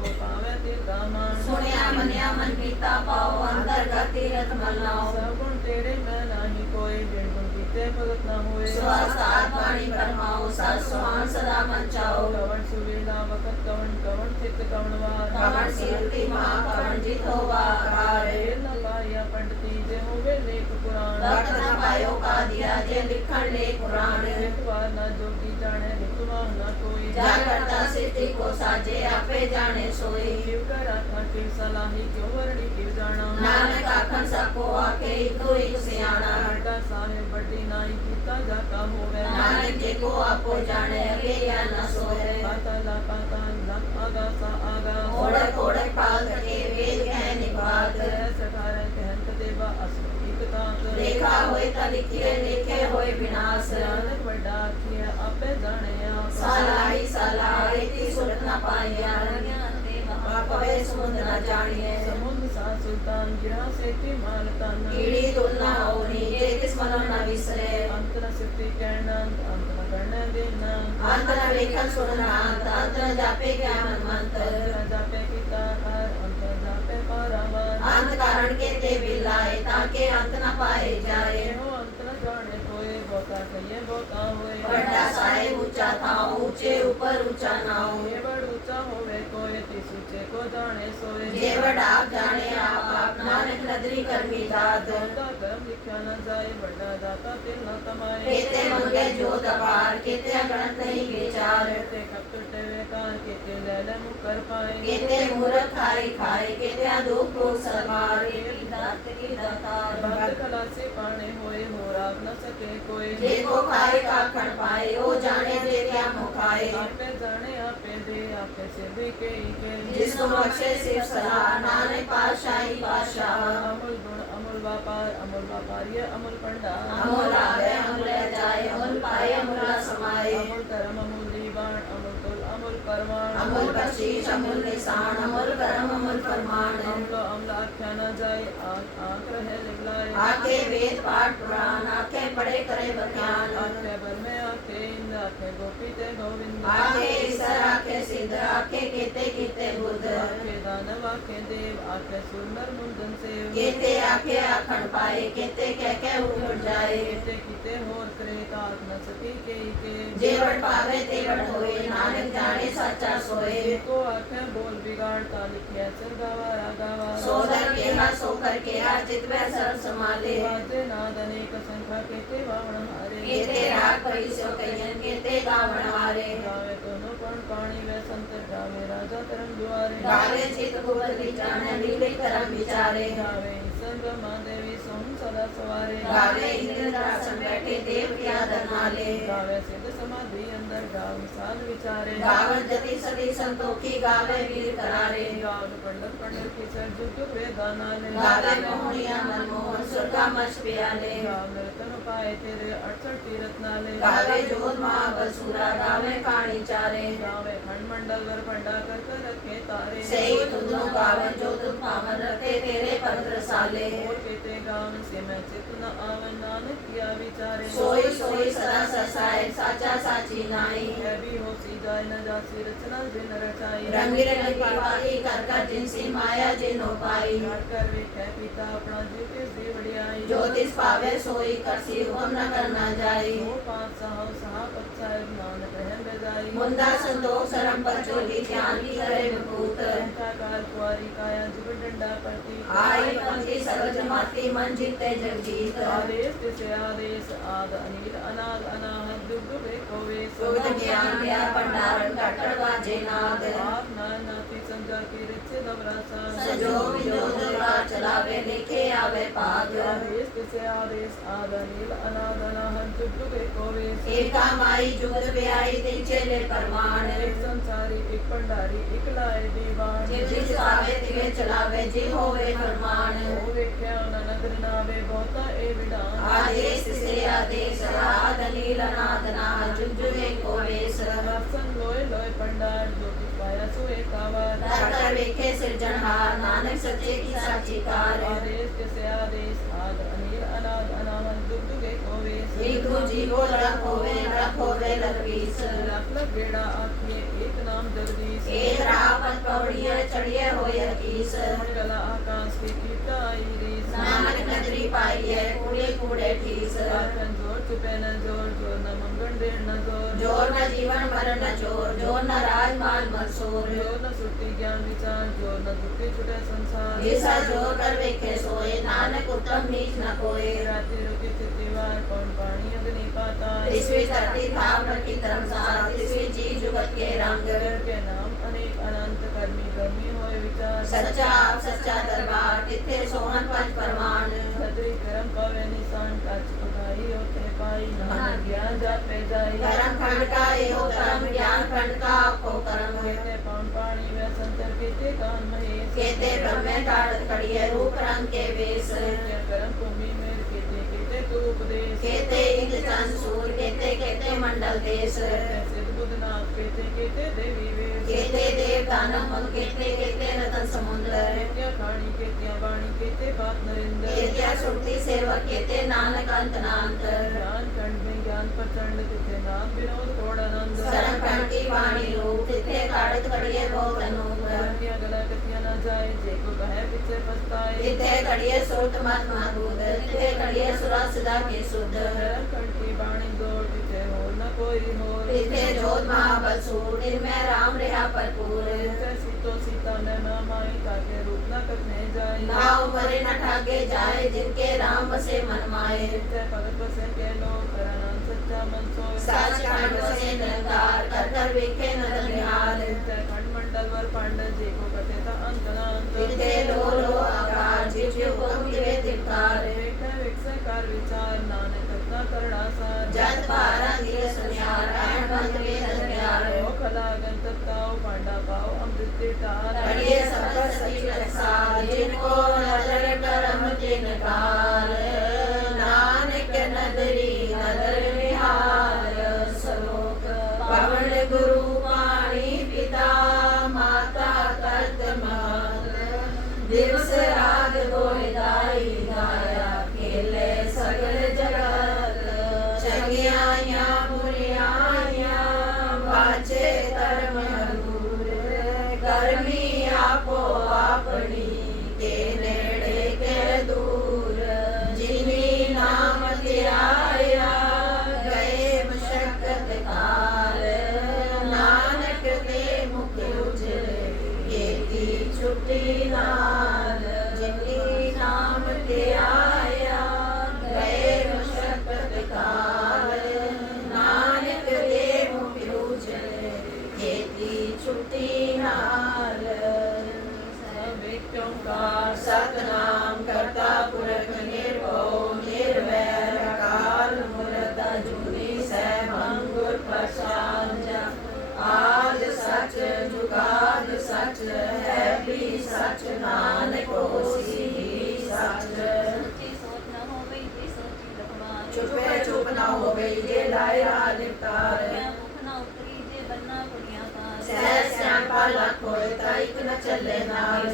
को पावे तीर दामान सुनिया मनिया मन पीता पाओ अंतर्गत तीरथ मल्लाओ सगुण तेरे मैं नाही कोई बिन गुण पीते भगत न होए स्वस्थ आत्माणी परमाओ सर सुहान सदा मंचाओ कवन सुवेला वखत कवन कवन चित्त कवन वार कवन सीरती महा कवन जित होवा आकार रेल न पाया पंडिती जे होवे लेख पुराण वक्त न पायो का दिया जे लिखण ले पुराण लिखवार न जोगी जाने लिखवा न कोई जा करता सृष्टि को साजे आपे जाने सोई जीव कर आखा के सलाही क्यों वर्णी क्यों जाना नानक आखन सबको आके इको एक सियाणा बड़ा साहेब बड़ी नाई पीता जाता होवे नानक जे को आपो जाने अगे या न सोए पाताल आगा सा आगा ओढ़क ओढ़क पाल सके वेद कह निभात सठार कहंत देवा असुरीक तांत देखा होए त लिखिए लेखे होए विनाश नानक बड़ा किया आपे जाने आप सालाई साला इति सुरत न पाइया कवे सुमंद न जानिए समुद्र सा सुल्तान गिरा से की मालतान कीड़ी तुलना होनी जे किस मनो न विसरे अंत न सिद्धि कहना अंत न करने देना अंत न लेखन सुनना अंत न जापे ज्ञान मंत्र अंत न जापे किता हर अंत न जापे पारावार अंत कारण के ते बिलाए ताके अंत न पाए जाए हो अंत न जाने कोई बोता कहिए बोता होए बड़ा साहेब ऊंचा था ऊंचे ऊपर ऊंचा नाओ ये बड़ ऊंचा होवे कोई तिसुचे को जाने सोए जेवड़ आप जाने आप नानक नदरी कर्मी जात दाता कर्म लिखा न जाए बड़ा दाता तिल न तमाए केते मंगे जो दबार केते अगणत नहीं विचार केते कपट वेकार केते लैले मुख कर पाए केते मूर्ख खाई खाए केते दुख को सरमार दात की दातार भक्त कला से पाने होए हो राग न सके कोई जे को खाए का खण पाए ओ जाने जे क्या मुखाए आपे जाने आपे दे आपे से भी के जिसको बख्शे सिर्फ सलाह नानक पाशाही पाशाह अमूल गुण अमूल व्यापार ये अमूल पंडा अमूल आवे अमूल जाए अमूल पाए अमूल समाए अमूल धर्म अमूल दीवान अमूल तुल अमूल परमाण अमूल बख्शीश अमूल निशान अमूल कर्म अमूल प्रमाण अमल आख्या न जाए आंख रहे लिबलाए आके वेद पाठ पुराण आके पढ़े करे बख्यान आखे बर में आखे इंद्र आखे गोपी ते गोविंद आके ईश्वर आके सिद्ध आके केते केते बुद्ध आखे दानव आखे देव आखे सुंदर मुंदन सेव केते आके आखण पाए केते कह के उठ जाए केते किते होर करे तात न सती के जेवट पावे तेवट होए नानक जाने सच्चा सोए को आखे बोल बिगाड़ता लिखिया सर गावा रागावा सोदर के हा सोकर के हा चित में सर्व संभाले वाजे नाद अनेक संख्या केते वावण हारे केते राग परिसो कयन केते गावण हारे गावे दोनों पण पाणी वे संत गावे राजा तरम द्वारे गावे चित गुप्त विचारण नीले करम विचारे गावे संग मां देवी सोम सदा सवारे गावे इंद्र दासन बैठे देव के आदर नाले गावे सिद्ध समाधि अंदर गाव विशाल विचारे गावन जति सती संतोखी गावे वीर करारे गाव पंडित पंडित की सर जुग वेदानाले गावे मोहनिया मनमोहन सुरगा मश प्याले गाव नर्तन पाए तेरे 68 तीरथ नाले गावे जोध महाबसूरा गावे काणी चारे गावे खंड मंडल वर पंडा कर रखे तारे सही तुझो गावन जो तुम पावन रखे तेरे पंद्र साले और केते गावन से मैं चित न आवन नानक किया विचारे सोई सोई सदा ससाए साचा साची नाई है भी हो सीधा जाय न जासी रचना जिन रचाई रंग रंग पाई कर कर जिनसी माया जिनो पाई कर कर वेखै पिता अपना जीव किस दी वडियाई जो तिस पावे सोई करसी हुक्म न करना जाई सो पाप सहाव सहा पच्छाय नानक रहम बेजाई मुंदा संतोष सरम पर चोली ध्यान की करे विभूत काल कुआरी काया जुग डंडा करती आई पंथी सर्वज माती मन जीते जगजीत आदेश तिसे आदेश आद अनिल अनाद अनाहत दुग दुग एक होवे सुविध ज्ञान दिया भंडारण कटड़ बाजे नाद आप नाती समझा के रिचे दबरासा संजोग विजोग द्वार चलावे लिखे आवे पाग आदेश तिसे आदेश आद अनिल अनाद अनाहत दुग दुग एक होवे एका माई जुगत ब्याई दिन चले परमान एक संसारी एक भंडारी एक लाए दीवान जिस आवे तिवे चलावे जी होवे फरमान ਉਹ ਵੇਖਿਆ ਉਹਨਾਂ ਨਦਰ ਨਾਵੇ ਬਹੁਤਾ ਇਹ ਵਿਧਾਨ आदेश से आदेश आद नील नाद ना जुग जुग एको वेश ਦਰਸ਼ਨ ਲੋਏ ਲੋਏ ਪੰਡਾਰ ਜੋ ਕਿ ਪਾਇਆ ਸੋ ਏਕਾਵਾਰ कर वेखे सिरजनहार नानक सच्चे की साची कार ਆਦੇਸ਼ ਕਿਸੇ ਆਦੇਸ਼ ਆਦ ਅਨੀਲ ਅਨਾਦ ਅਨਾਹਤ ਦੁਗ ਦੁਗ ਏਕ ਹੋਵੇ विधु जीवो रख होवे लखीस ਲੱਖ ਲੱਖ ਗੇੜਾ ਆਖੀਏ ਏਕ ਨਾਮ ਜਗਦੀਸ਼ एक रावत पौड़िए चढ़िए होय कीस ਮੰਗਲਾ ਆਕਾਸ਼ ਕੇ ਕੀਤਾ ਆਈ ਰੀਸ नानक नगरी पाइए कूड़े कूड़े ठीस ਆਖਣ ਜੋਰ ਚੁਪੇ ਨ ਜੋਰ ਜੋਰ ਨ ਮੰਗਣ ਦੇਣ ਨ ਜੋਰ जोर न जीवन मरण न चोर जोर न राज माल मंसूर ਜੋਰ ਨ ਸੁੱਟੀ ਗਿਆਨ ਵਿਚਾਰ ਜੋਰ ਨ ਦੁੱਖੀ ਛੁਟੇ ਸੰਸਾਰ जिसा जोर कर वेखे सोए नानक उत्तम नीच न कोय ਰਾਤੀ ਰੁਕੀ ਤਿਵਾਰ ਕੌਣ ਪਾਣੀ ਅਗਨੀ ਪਾਤਾ इसवी धरती धाम रखी धर्मसार इसवी जी जुगत के रंग कर के नाम अनेक अनंत कर्मी कर्मी होए विचार सच्चा आप सच्चा दरबार तिथे सोहन पंच परमान खतरी करम पवे निशान काच उठाई होते पाई नानक ज्ञान जापे जाई धर्म खंड का एहो धर्म ज्ञान खंड का आपको कर्म केते पान पानी व संतर केते कान महेश केते ब्रह्मे ताड़त कड़िए रूप रंग के वेश केते करम भूमि में केते केते तू उपदेश केते इंद्र चंद सूर केते केते मंडल देश केते सिद्ध बुद्धनाथ केते केते देवी वेश केते देव दानव मुन केते केते रतन समुद्र केते खाणी केते वाणी केते बात नरेंद्र केते सुरती सेवक केते नानक अंत नांत ज्ञान खंड में ज्ञान प्रचंड तिथे नाम विनोद घोड़ानंद शरण खंड की वाणी रूप तिथे काड़ित कड़िए बहुत अनूप कन्या गला कथिया न जाए जे को कहे पीछे पछताए तिथे कड़िए सुरत मत महबूद तिथे कड़िए सुरा सदा के शुद्ध शरण खंड की वाणी दौड़ तिथे हो न कोई हो तिथे जोत महाबल सूर तिनमें राम रहा भरपूर तिथे सीतो सीता ने नाम आई ताके रूप न कटने जाए नाव मरे न ठाके जाए जिनके राम बसे मन माए तिथे भगत बसे के लोग करानंद सच्चा मन सोए सच खंड बसे निरंकार कर कर वेखे नदन निहाल तिथे खंड मंडल वर पांडव जे को कथे था अंत न अंत तिथे लो आकार जीव जीव को मिले तिरकार वेखे विकसे कर विचार नानक कथा करड़ा सार जत पारा दिए सुनियार ऐन बंद वे नदनियार ओ खला गंतक ताओ पांडा पाओ अमृत टार कड़िए सब सती रसार जिनको नजर करम जिनकार नानक नदरी नदर निहार सलोक पवन गुरु पाणी पिता माता तत मात दिवस रात गोविदाई गाया खेले सगल जगत चंगियाइया बुरियाइया बाचे धर्म दूर गर्मी आपो अपनी के नेड़े के दूर जिनी नाम ध्याया गए मशक्कत काल नानक दे मुख उजले केती छुट्टी नाल जिनी नाम ध्याया गए मशक्कत काल नानक दे मुख उजले केती छुट्टी नाल विक्योंकार सतनाम करता पुरख निर्भव निर्वैर अकाल मूरत अजूनी सहभंग गुर प्रसाद आद सच जुगाद सच है भी सच नानक होसी सच चुपे चुप न होवे जे लाया निपटार सहज श्यामपा लख होए ताइक न चले नाल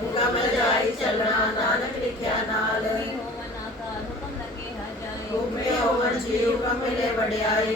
हुकम जाई चलना नानक लिखिया नाल हुक्मे होवन जी हुकम मिले वड्याई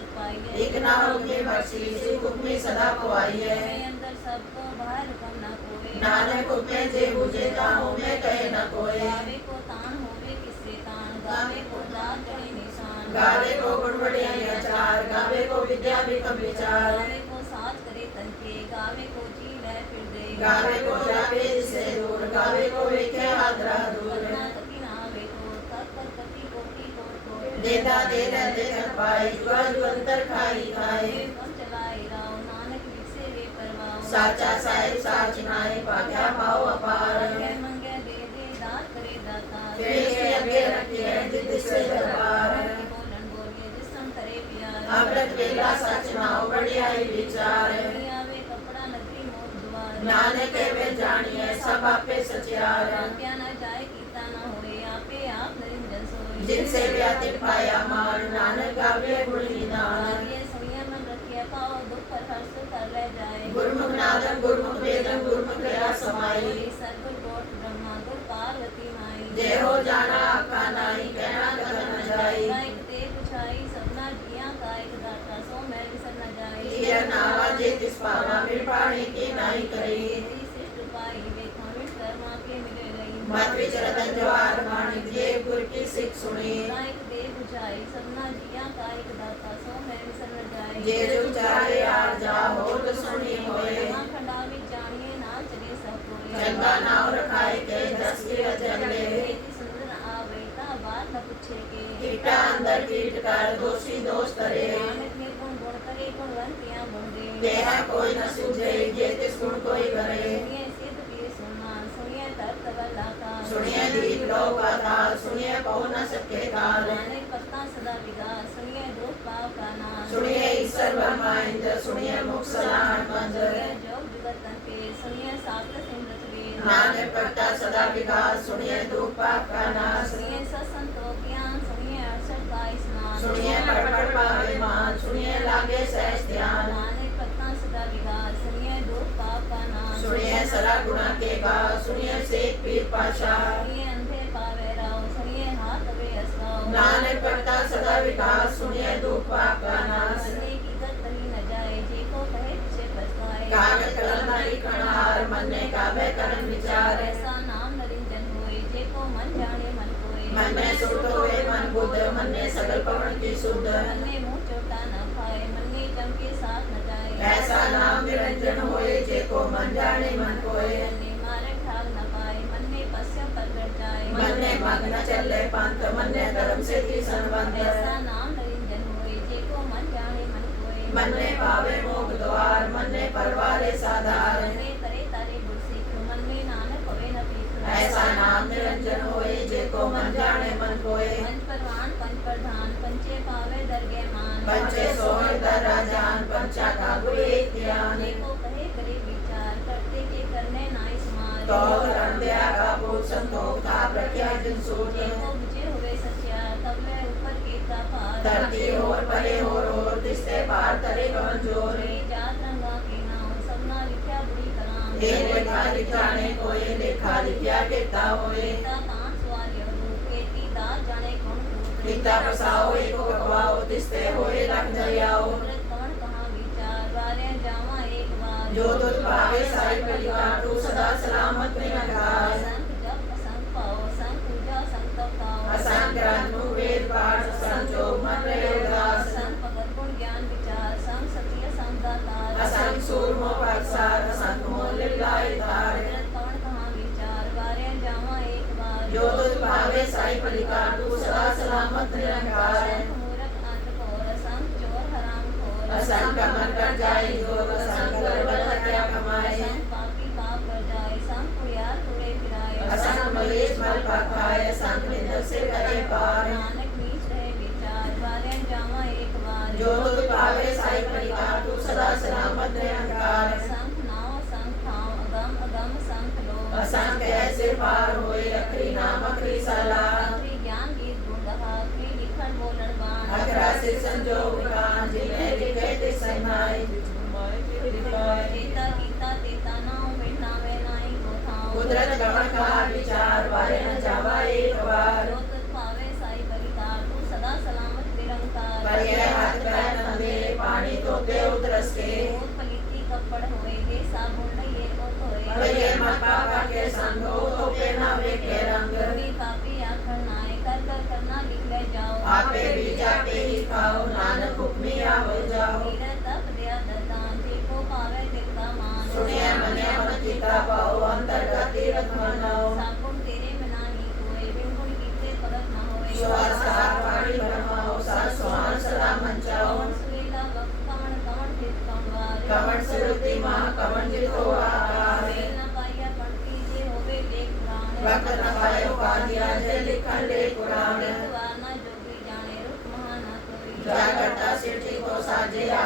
सुख पाइए। एक ना होके बख्शी सुख हुक्मी सदा खुआई है। मैं अंदर सबको बाहर हुक्म न कोई। नानक हुक्मे जे बुझे ताहू में कहे न कोई। गावे को तान होवे किससे तान, गावे को दात चढ़े निशान। गावे को गुण बढ़िया आचार, गावे को विद्या विकम विचार। गावे को साथ करे तन के, गावे को जी ले फिर दे। गावे को जावे जिसे दूर, गावे को वेखे हादरा दूर। कतना कति ना आवे को, तब पर कति कोटि कोट कोट। देता दे रहते कर पाए, जुआ जुअंतर खाई खाए। वे कौन चलाए राव, नानक लिखे वे परवाओ। साचा साहिब साच नाई, पाख्या पाओ अपार। मंगे मंगे दे दे, दात करे दाता। फेर के अगे रखिए जिद से दरबार। बोलन बोलिए जिसम करे प्यार। अमृत वेला सच नाओ बढ़ियाई विचार। दुनिया वे कपड़ा नगरी मोह द्वार। नानक वे जानिए सब आपे सचियार। क्या न जाए कीता न होए, आपे आप निरंजन सोए। जिनसे व्यातित पाया मान, नानक गावे गुण निधान। आगे सोया मन रखिया पाओ, दुख पर हर्ष कर ले जाए। गुरुमुख नादम गुरुमुख वेदम गुरुमुख दया समाई। सद्गुर कोट ब्रह्मा गुर पार्वती माई। जय हो जाना आपका नाई, कहना कदम न जाई। कायक ते पुछाई, सबना जिया कायक दाता, सो मैं विसर न जाई। किया नावा जे तिस पावा, मिल पाणी की नाई करी। तेरी श्रेष्ठ पाई, वेखा मिट कर्मा के मिले रही। मत विचरतन जवार माणिक, जे गुर की सिख सुनी। कायक ते पुछाई, सबना जिया कायक दाता, सो मैं विसर न जाई। जे जुग चाहे आर जा, हो तो सुनी होए। जहाँ खंडा विच जानिए, नाम चले सब कोई। चंगा नाव रखाए के, जस की रजन ले। बेटी सुंदर आवे, ता बात न पूछे के। कीटा अंदर कीट कर, दोषी दोष करे। नानक निर्गुण गुण करे, गुणवंतियाँ गुण दे। देह कोई न सूझे, जे तिस गुण कोई करे। सुनिए सिद्ध पीर सुनान, सुनिए तर्क बल आकार। सुनिए दीप लो पाताल, सुनिए पौ न सके काल। नानक पत्ता सदा विगास, सुनिए दुख पाप का नाश। सुनिए ईश्वर ब्रह्मा इंद्र, सुनिए मुख सलाहन मंत्र। सुनिए जोग जुगत तन के, सुनिए शास्त्र सिमरत वेद। नानक पट्टा सदा विकास, सुनिए दुख पाप का नाश। सुनिए सत्संतों ज्ञान, सुनिए अक्षर का स्नान। सुनिए पढ़ पढ़ पावे मान, सुनिए लागे सहज ध्यान। नानक पत्ता सदा विगास, सुनिए दुख पाप का नाश। सुनिए सरा गुणा के का, सुनिए सेठ पीर पाशा। सुनिए अंधे पावे राव, सुनिए हाथ वे असराव। नानक पट्टा सदा विकास, सुनिए दुख पाप का नाश। मरने की गत कहीं न जाए, जे को कहे से पछताए। कागज कलम हरि कणहार, मन ने कावे करम विचार। ऐसा नाम नरिंजन होए, जे को मन जाने मन कोय। मन में सुरत होए मन बुध, मन ने सकल पवन की सुध। मन में मुँह चोटा न खाए, मन ने जम के साथ न जाए। ऐसा नाम निरंजन होए, जे को मन जाने मन कोय। मन ने मारे ठाग न पाए, मन ने पश्चिम पर कर जाए। मन ने मग्न चले पंथ, मन ने धर्म से थी संबंध। ऐसा नाम नरिंजन होए, जे को मन जाने मन कोय। मन ने पावे मोक्ष द्वार, मन ने परवारे साधार। मन ने करे तारे गुर सिख, मन में नानक होवे न पीठ। ऐसा नाम निरंजन होए, जे को मन जाने मन कोय। पंच परवान पंच प्रधान, पंचे पावे दरगे मान। पंचे सोहर दर राजान, पंचा का गुरु एक ध्यान। जे को कहे करे विचार, करते के करने नाई समार। तो धर्म दया का बोध संतोष था प्रख्या जिन सूझ। जे को बुझे हुए सच्चा, तब मैं ऊपर के का पार। धरती होर परे होर, तिसते पार तरे पवन जोर। रे जात रंगा के नाम, सबना लिखा बुरी कलाम। हे लेखा लिखाने कोय, लेखा लिखया केता होए। केता तान सवालियो रूप, केती दात जाने कौन रूप। पिता बसाओ एको गवाओ, तिसते होए लख दरियाओ। कुदरत कौन कहाँ विचार, वारे जावा एक बार। जो तुझ पावे साई परिवार, तू सदा सलामत निरंकार। संख जप संख पाओ, संख पूजा संख तप पाओ। असंग ग्रंथ मुख वेद पाठ, संग जोग मन रहे उदास। संख भगत गुण ज्ञान विचार, संख सत्य संख दातार। असंग सूरमो प्रसार, असंग मोल लीलाए तार। कुदरत कौन कहाँ विचार, वारे जावा एक बार। जो तुझ पावे साई परिवार, तू सदा सलामत निरंकार। संख मूरख अंत घोर, संख चोर हराम खोर। असंग कमर कर जाए जोर, असंग गर्भत हत्या कमाए। संख पापी पाप कर जाए, संख पुयार तुड़े फिराए। असंग मलेश मल पखाए, असंग निंदक से करे पार। नानक नीच रहे विचार, वारे जावा एक बार। जो तुझ पावे साई परिवार, तू सदा सलामत निरंकार। संख नाव संख ठाव, अगम अगम संख लो। असंग ऐसे पार होए, अखरी नाम अखरी सला। अखरी ज्ञान गीत गुण गहा, अखरी लिखन बोलन बाण। अखरा से संजोग कान, जिन्हें लिखे ते सनाई। जेता कीता तेता नाव, मिट नावे नाई को थाव। कुदरत गमन का विचार, वारे न जावा एक बार। जो तुझ पावे साई परिकार, तू सदा सलामत निरंकार। पर यह हाथ पैर न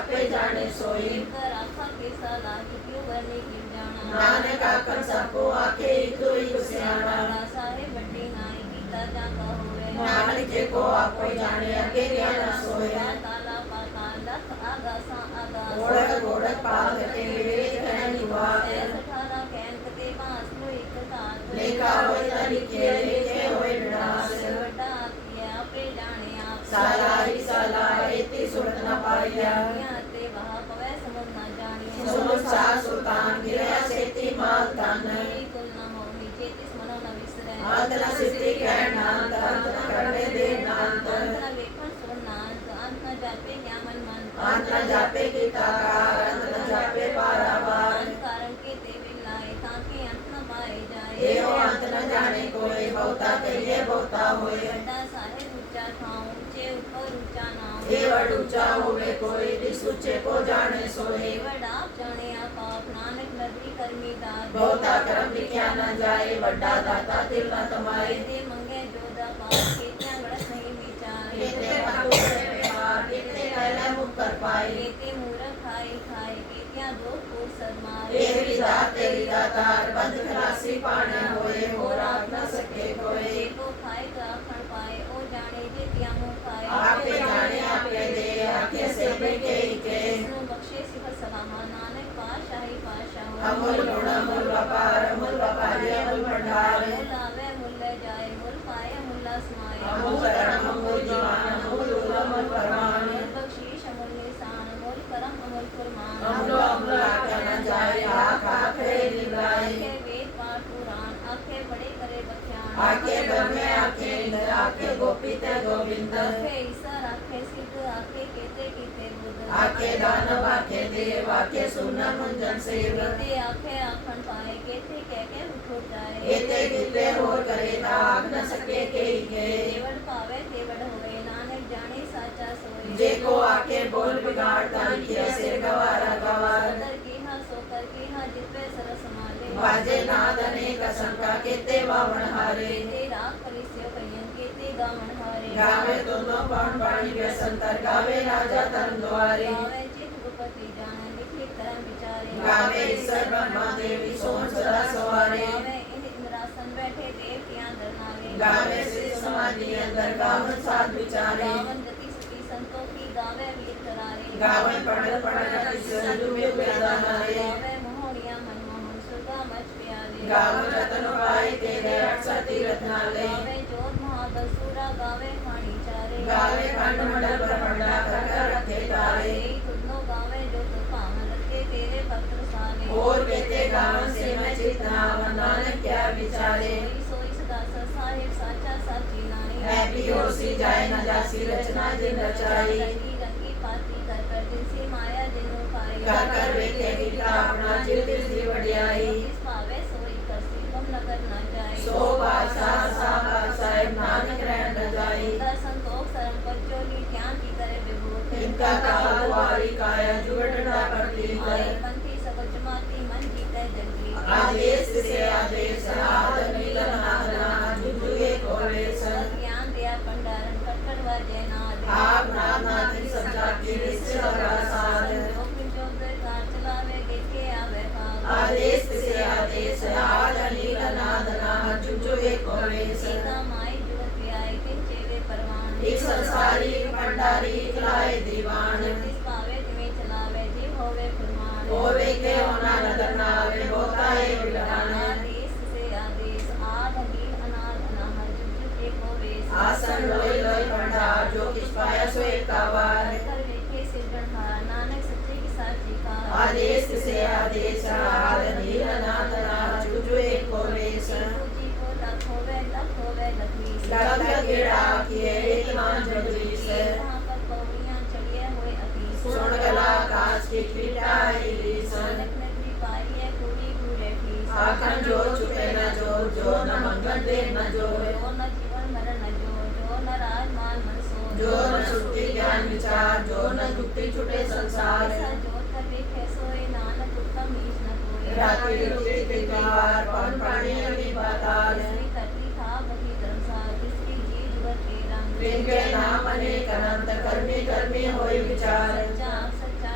आपे जाने सोई। कर आखा के सलाही क्यों बने गिर जाना। नानक आखन सबको आखे एक दो एक सियाना। बड़ा साहेब बड़ी नाई कीता जा कहोवे। नानक जे को आपो जाने अगे क्या न सोए। ताला पाताल लख आगासा आगास। ओढ़क ओढ़क पाल के विवेक कहनी बात। 18 कैंत के बांस लो एक साथ। लेखा होए न लिखे लेखे होए विनाश। वड्डा आखिया आपे जाने आप। साला एती सुरत न पाइया। दुनिया ते वहा पवै समझ न जानिया। सुनो सा सुल्तान गिरया सेती माल तन। मेरी कुल न हो नीचे तिस मनो न विसरै। अंत न सिद्धि कहन नांत अंत न करने दे नांत। अंत न लेखन सुन नांत अंत न जापे क्या मन मन। अंत न जापे गीता कार अंत न जापे पारावार। अंत कारण के ते बिलाए ताके अंत न पाए जाए। देहो अंत न जाने कोई बहुता कहिए बहुता होए। वड्डा साहेब ऊंचा ठाऊं ऊंचे ऊपर ऊंचा नाम। देवड़ ऊंचा होवे कोई जिस ऊंचे को जाने सोए। देवड़ आप जाने आप नानक नगरी करमी दात। बहुता कर्म लिखा न जाए वड्डा दाता तिल न तमाए। ते मंगे जोदा पाप के त्या गड़स नहीं विचार। कितने पापों से व्यवहार कितने पहले मुख कर पाए। केते मूरख खाए खाए के त्या दो को सरमार। तेरी दात तेरी दातार बंद खलासी पाने होए हो राख न सके कोई। को खाए राखण पाए ओ जाने जे त्या मुँह खाए। आपे जाने आपे दे आखे से बेके के। विष्णु बख्शे सिफर सलाहा नानक पाशाही पाशाह। अमूल गुण अमूल व्यापार अमूल व्यापारी अमूल भंडार। मूल आवे मूल ले जाए मूल पाए मूल समाए। अमूल कर्म अमूल जीवन अमूल उल अमूल परमान। मूल बख्शीश अमूल निशान मूल करम अमूल फरमान। अमूल अमूल आखे न जाए आख आखे निभाए। आखे वेद पाठ पुराण आखे बड़े करे बख्यान। आखे ब्रह्मे आखे इंद्र आखे गोपी ते गोविंद। आखे ईश्वर आखे सिद्ध आखे केते कीते बुद्ध। आखे दानव आखे देव आखे सुनर मुंजन सेव। केते आखे आखण पाए केते कह के उठो जाए। एते किते होर करे ताक न सके केई के। देवड़ पावे देवड़ होए नानक जाने साचा सोए। जे को आखे बोल बिगाड़ तान किया सिर गवारा गवार। सदर की हा सोकर की हा जितवे सरस माले। बाजे नाद अनेक शंका केते बावण हारे। केते राग परिस्यो कयन केते गावण हारे। गावे दोनों पौन पाणी व्यसंतर गावे राजा तरन द्वारे। गावे चित गुपति जान लिखि करम विचारे। गावे ईश्वर ब्रह्मा देवी सोन सदा सवारे। गावे इंद्रासन बैठे देवतियां दरनावे। गावे श्री समाधि अंदर गावन साध विचारे। गावन गति सुखी संतों की गावे वीर करारे। गावन पढ़ल पढ़ल अति संजु में वेदान हारे। गावे मोहनिया मनमोहन सुगा मच प्यारे। गावन रतन पाए तेरे अठसठी रत्नालय। गावे जोत महाबल सूरा गावे पानी चारे। गावे खंड मंडल ब्रह्मंडा कर कर रखे तारे। तेरी तुदनो गावे जो तो पावन रखे तेरे भक्त सारे। और कहते गावन से मैं चितनावन नानक क्या विचारे। सोई सोई सदा साहिब साचा साची नानी। है भी होसी जाए न जासी रचना जिन रचाई। रंगी रंगी पाती कर कर जिनसी माया जिनु पाई। कर कर वेखे गीता अपना चिर दिल दी वडियाई। जिस पावे सोई करसी कम न कर न जाए। सो बादशाह साहब साहिब नानक रहन न जाई। इनका संतोष सरम पर जोली ध्यान की करे विभूत। इनका काल वारी काया जुगटना करती आए है। पंथी सकल जमाती मन जीते जगली। आदेश से आदेश आद नीलन आदना जुजुए कोलेश। ज्ञान दिया भंडारण कटकट वजय नाद। आप नाम नाथी सजा की निश्चय प्रसाद। चलावे देखे आवे भाग। आदेश से आदेश आद नीलन आदना जुजुए कोलेश। सीता माई जुगत आई किंचे वे परवान। एक संसारी भंडारी खिलाए दीवान। जिस पावे तिमे चलावे जीव होवे फरमान। होवे के होना नदर नावे होता है विधान। आदेश से आदेश आद नील अनाद अनाहर जुग जुग एक होवेश। आसन लोई लोई भंडार जो किस पाया सो एक कावार। कर वेखे सिरगणहार नानक सच्चे की साची का। आदेश से आदेश आद नील नादना जुजुए कोलेश। जी को लख होवे लखीस। लग गेड़ा किए एक मान जगदीश। वहाँ पर पौड़ियाँ चढ़िए हुए अतीस। सुन गला काश की पिटाई लीस। नानक नगरी पाई है पूरी पूरे फीस। आखन जो छुपे न जो न मंगन दे न जो। जो न जीवन मरण न जो न राजमान मन सो। जो न सुक्ति ज्ञान विचार जो न दुखती छुटे संसार। ऐसा जोत कर देखे सोए नानक उत्तम नीच न कोई। रात्रि रुचि तिहार पवन पानी अग्नि पाताल। जिसने करती था बही धर्मसार जिसकी जी जुगत के रंग। जिनके नाम अनेक अनंत कर्मी कर्मी होई विचार। सच्चा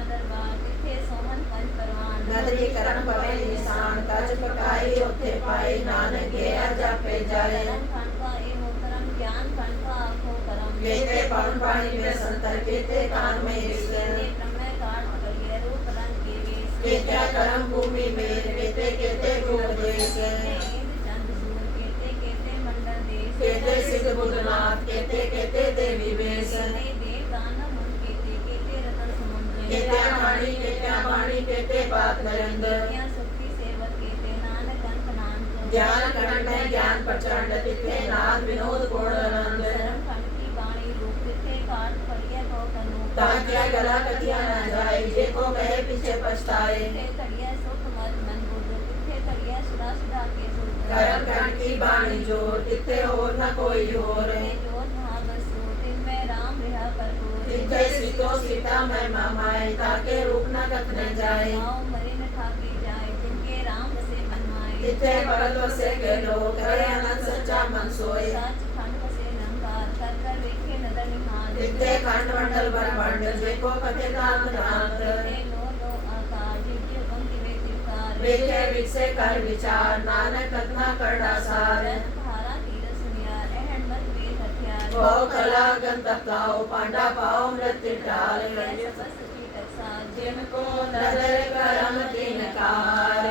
ਕਰਮ ਪਵੇ ਨਿਸ਼ਾਨ ਕੱਚ ਪਕਾਈ ਉੱਥੇ ਪਾਈ ਨਾਨਕ ਗਿਆ ਜਾਪੇ ਜਾਏ धर्म खंड का एवं कर्म ज्ञान खंड का आखो कर्म केते पवन पानी में संतर केते कान में ईश्वर केते ब्रह्म काट पकड़िए रूप रंग के वेश केते कर्म भूमि में केते केते गुण देश केते इंद्र चंद्र सूर्य केते केते मंडल देश केते सिद्ध बुद्धनाथ केते केते देवी वेश केते देव दानव मुन केते केते रतन समुद्र केते वाणी केते बात नरेंद्र केते शक्ति सेवक केते नानक अंत नानक ज्ञान खंड में ज्ञान प्रचंड तिथे नाथ विनोद गुण आनंद धर्म खंड की वाणी रूप तिथे काट पकड़िए भव कनु ताकिया गला कतिया न जाए जे को कहे पीछे पछताए तिथे करिए सुख मत मन बुद्ध तिथे करिए सुधा सुधा के सुध कर्म खंड की वाणी जोर तिथे और न कोई और जोत महाबसु तिनमें राम रहा करपूर तिथे सीतो सीता मैं मामाए ताके रूप न कथ न जाए गाँव मरे न ठाकी जाए जिनके राम बसे मन माए तिथे भगत वसे के लोग करे अनंत सच्चा मन सोए सच खंड बसे नंकार कर कर वेखे नदर निहाल तिथे खंड मंडल ब्रह्मांड जेको कथे कांत नाथ तिथे लो लो आकार जिव जिव पंक्ति वे तिरकार वेखे विकसे कर विचार नानक कथना करना सार रन पहारा तीरथ सुनियार अहन मत वेद हथियार बहु कला गंतक गाओ पांडा पाओ मृत्यु टाल कैसे बस की टकसाल जिनको नदर करम तिन कार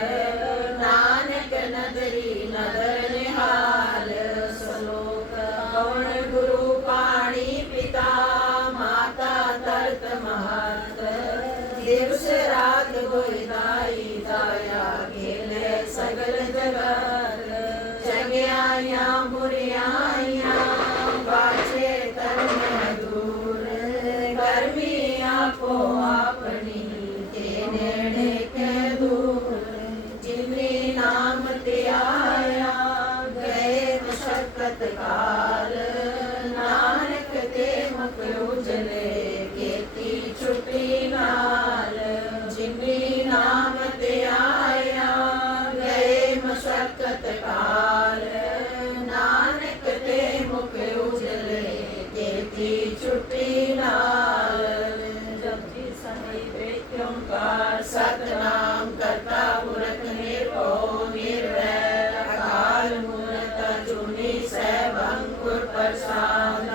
नानक नदरी नदर निहाल श्लोक कौन गुरु पाणी पिता माता तरत महत दिवस रात गोइदाई दाया खेले सगल जगत चंगियाया बुरियाया बाचे तन में दूर गर्मी आपो अपनी के नेड़े के दूर जिन्नी नाम ते आया गए मशक्कत काल नानक ते मुख उजले केती छुटी नाल जिन्नी नाम ते आया गए मशक्कत काल नानक ते मुख उजले केती छुटी नाल जपजी सही वेद ओंकार सतनाम करता पुरख निर्भव निर्वैर अकाल मूर्त अजूनी सैभं गुर प्रसाद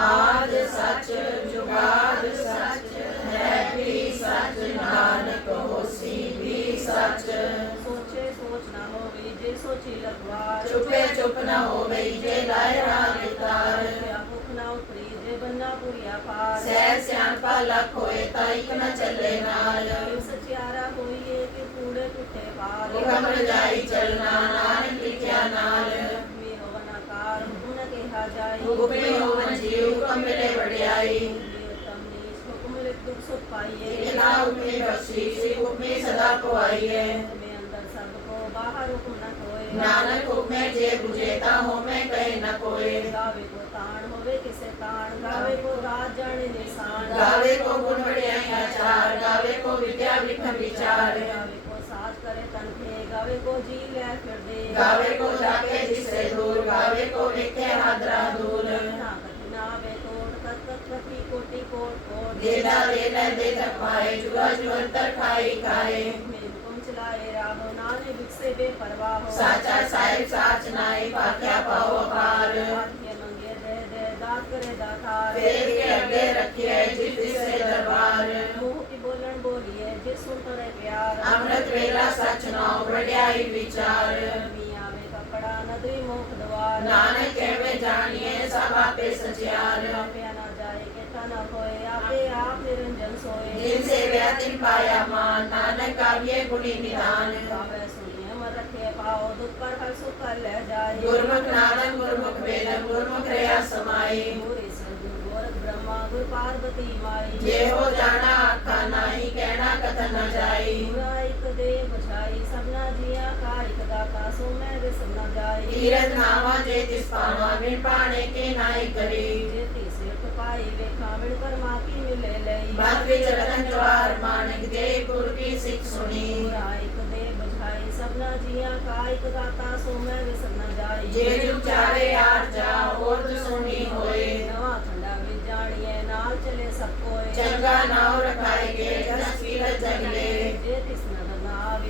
आद सच जुगाद सच है भी सच नानक होसी भी सच सोचे सोच न होवे जे सोची लगवार चुपे चुप न होवे जे लाए राग तार भुख न उतरी जे बन्ना पुरिया पार सह सियाणपा लख होए ताइक न चले नाल सचियारा होइए कि कूड़े टूटे पार हुकम रजाई चलना नानक लिखिया नाल में होवन आकार गुण कहा जाए हुक्मे होवन जीव हुकम मिले बढ़ियाई उत्तम नीच हुक्म लिख दुख सुख पाइए इना हुक्मे बख्शीश हुक्मे सदा को आइए में अंदर सबको बाहर हुक्म न कोय नानक हुक्मे जे बुझेता हो में कहे न कोय गावे को ताण होवे किसे ताण गावे को राज जाने निशान गावे को गुण बढ़ियाई आचार गावे को विद्या विक्रम विचार गावे को साज करे तन थे गावे को जी ले फिर दे गावे को जाके जिससे दूर गावे को विखे हादरा दूर ना कठिन आवे तोड़ तत तत कथी कोटि कोट कोट देदा देना दे पाए जुआ जुअंतर खाई खाए में हुक्म चलाए राहो नाने बिकसे बेपरवाह हो साचा साहिब साच नाई पाक्या पाओ अपार आज्ञा मंगे दे दे दात करे दातार वेद के अगे रखिए जिस से दरबार मुंह की बोलन बोलिए जे सुन करे प्यार अमृत वेला सच नाउ बढ़ियाई विचार मी आवे कपड़ा नदरी मुख द्वार नानक कहवे जानिए सब आपे सचियार आपे न जाए के न होए आपे आप निरंजन सोए जिनसे व्यातिन पाया मान नानक काव्य गुणी निदान गावे सुनिए मत रखे पाओ दुख पर हर सुख कर ले जाए गुरमुख नादम गुरमुख वेदम गुरमुख रया समाई गुरु सद्गुरु गोरख ब्रह्मा गुरु पार्वती माई जे हो जाना आखा नाही कहना कथन न जाई एक दे बछाई सबना जिया का एक दाता सो मैं विसर न जाई तीरथ नावा जे तिस पावा बिन पाने के नाई करी जे तीसरे पाई वे खामिल पर माँ की मिले लई बात विच रतन जवाहर माणिक दे गुरु की सिख सुनी एक दे बछाई सबना जिया का एक दाता सो मैं विसर न जाई जे जुग चावे यार जा और सुनी होए नवा खंडा विच जानिए नाल चले सब कोय चंगा नाव रखाए गे जस कीरत जगले जे तिस नगर ना आवे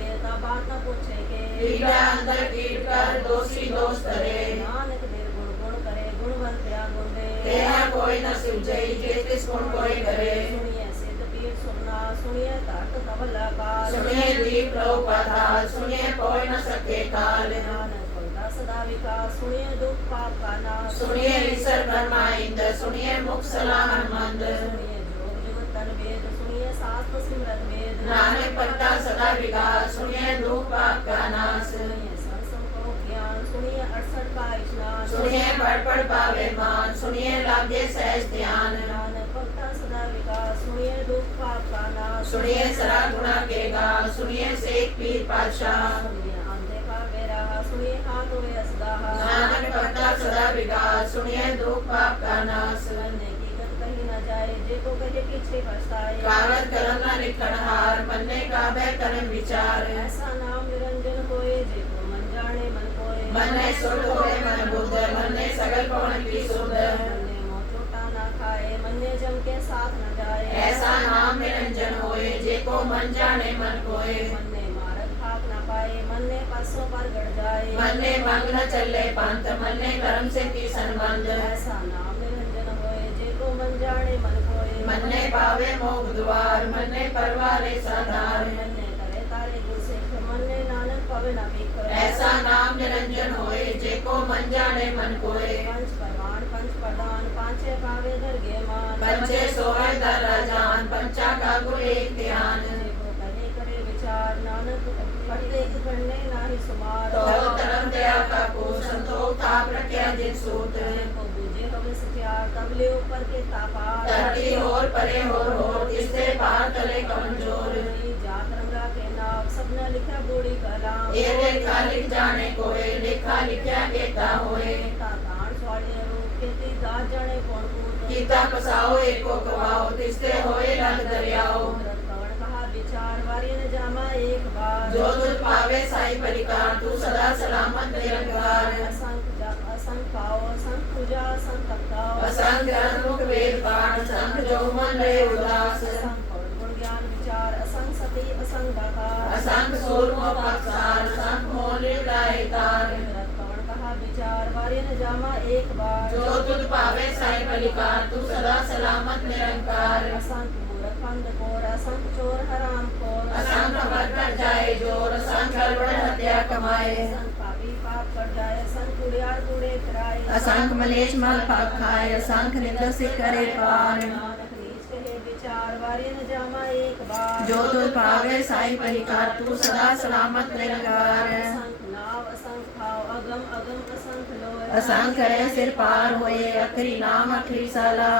पूछे के कीट अंतर कीट कर दोषी दोष करे नानक निर्गुण गुण करे गुणवंत या गुण दे तेह कोई न सिवजई जे तिस गुण कोई करे सुनिए सिद्ध पीर सुनना सुनिए तर्क कबला काल सुनिए दीप लोक पाताल सुनिए कोई न सके काल नानक बोलता सदा विकास सुनिए दुख पाप का नाश सुनिए ईश्वर ब्रह्मा इंद्र सुनिए मुख सलाह हनुमंद सुनिए जोग जुगत तन वेद सुनिए शास्त्र सिमरत वेद नानक पट्टा सदा विकास सुनिए दुख पाप का नाश सुनिए संसम को ज्ञान सुनिए 68 का स्नान सुनिए पढ़ पावे मान सुनिए लागे सहज ध्यान नानक भक्ता सदा विकास सुनिए दुख पाप का नाश सुनिए सरा गुणा के गाल सुनिए शेख पीर पातशाह सुनिए अंधे का बेरा सुनिए हाथ वे असदाहा नानक पट्टा सदा विकास सुनिए दुख पाप का नाश मरने की गत कहीं न जाए जे को कहे पीछे पछताए कागज कलम न लिखण हार मन्ने का भय करम विचार ऐसा नाम निरंजन होए जे को मन जाने मन कोए मन्ने सुध होए मन बुद्ध मन्ने सगल पवन की सुध मन्ने मोह चोटा ना खाए मन्ने जम के साथ न जाए ऐसा नाम निरंजन होए जे को मन जाने मन कोए मन्ने मारत भाग न पाए मन्ने पसों पर गड़ जाए मन्ने मंग न चले पंथ मन्ने कर्म से की संबंध ऐसा नाम निरंजन होए जे को मन जाने मन कोए मन्ने पावे मोक्ष द्वार मन्ने परवारे साधार मन्ने करे तारे गुण सिख मन्ने नानक पवे न बिख ऐसा नाम निरंजन होए जे को मन जाने मन कोए पंच परमाण पंच प्रदान पांचे पावे दरगे मान पंचे सोए दर राजान पंचा का गुण एक ध्यान जेको करे करे विचार नानक प्रत्येक करने नाही सुमार तो धर्म दया का को संतोष ताप रखया जिन सूत जेको बुझे हवे सत्यार तब ले ऊपर के तापार धरती होर परे होर तिससे पार तले कमजोर जात रंगा के नाम सबने लिखा बूढ़ी कलाम ये लेखा लिख जाने कोए लेखा लिखया केता होए तातान स्वाले रूप के ती दात जाने कौन पूत कीता पसाओ एको गवाओ तिससे होए लग दरियाओ भरत कवण कहा विचार वारी न जामा एक बार जो तुझ पावे साई परिकार तू सदा सलामत निरंकार असंख जप असंख पाओ असंख पूजा असंख तपताओ असंग ग्रंथ वेद पाठ संग जो मन रहे उदास असंख पढ़ गुण ज्ञान विचार असंख सती असंख दातार असंग सूर्म पक्षार संग मोल लाए तार भरत कवण कहा विचार वारी न जामा एक बार जो तुझ पावे साई परिकार तू सदा सलामत निरंकार असंख मूर्ख अंधकोर असंख चोर हराम खोर असंग मर कर जाए जोर असंग गड़बड़ हत्या कमाए असंख पापी पाप कर जाए असंख कुड़ियार कूड़े कराए असंग मलेच मल पाप खाए असंग निंदा से करे पार नानक नीच कहे विचार वारी न जामा एक बार जो तुझ पावे साई परिकार तू सदा सलामत निरंकार असंख नाव असंख भाव अगम अगम असंख लोय असंग करे सिर पार होए अखरी नाम अखरी साला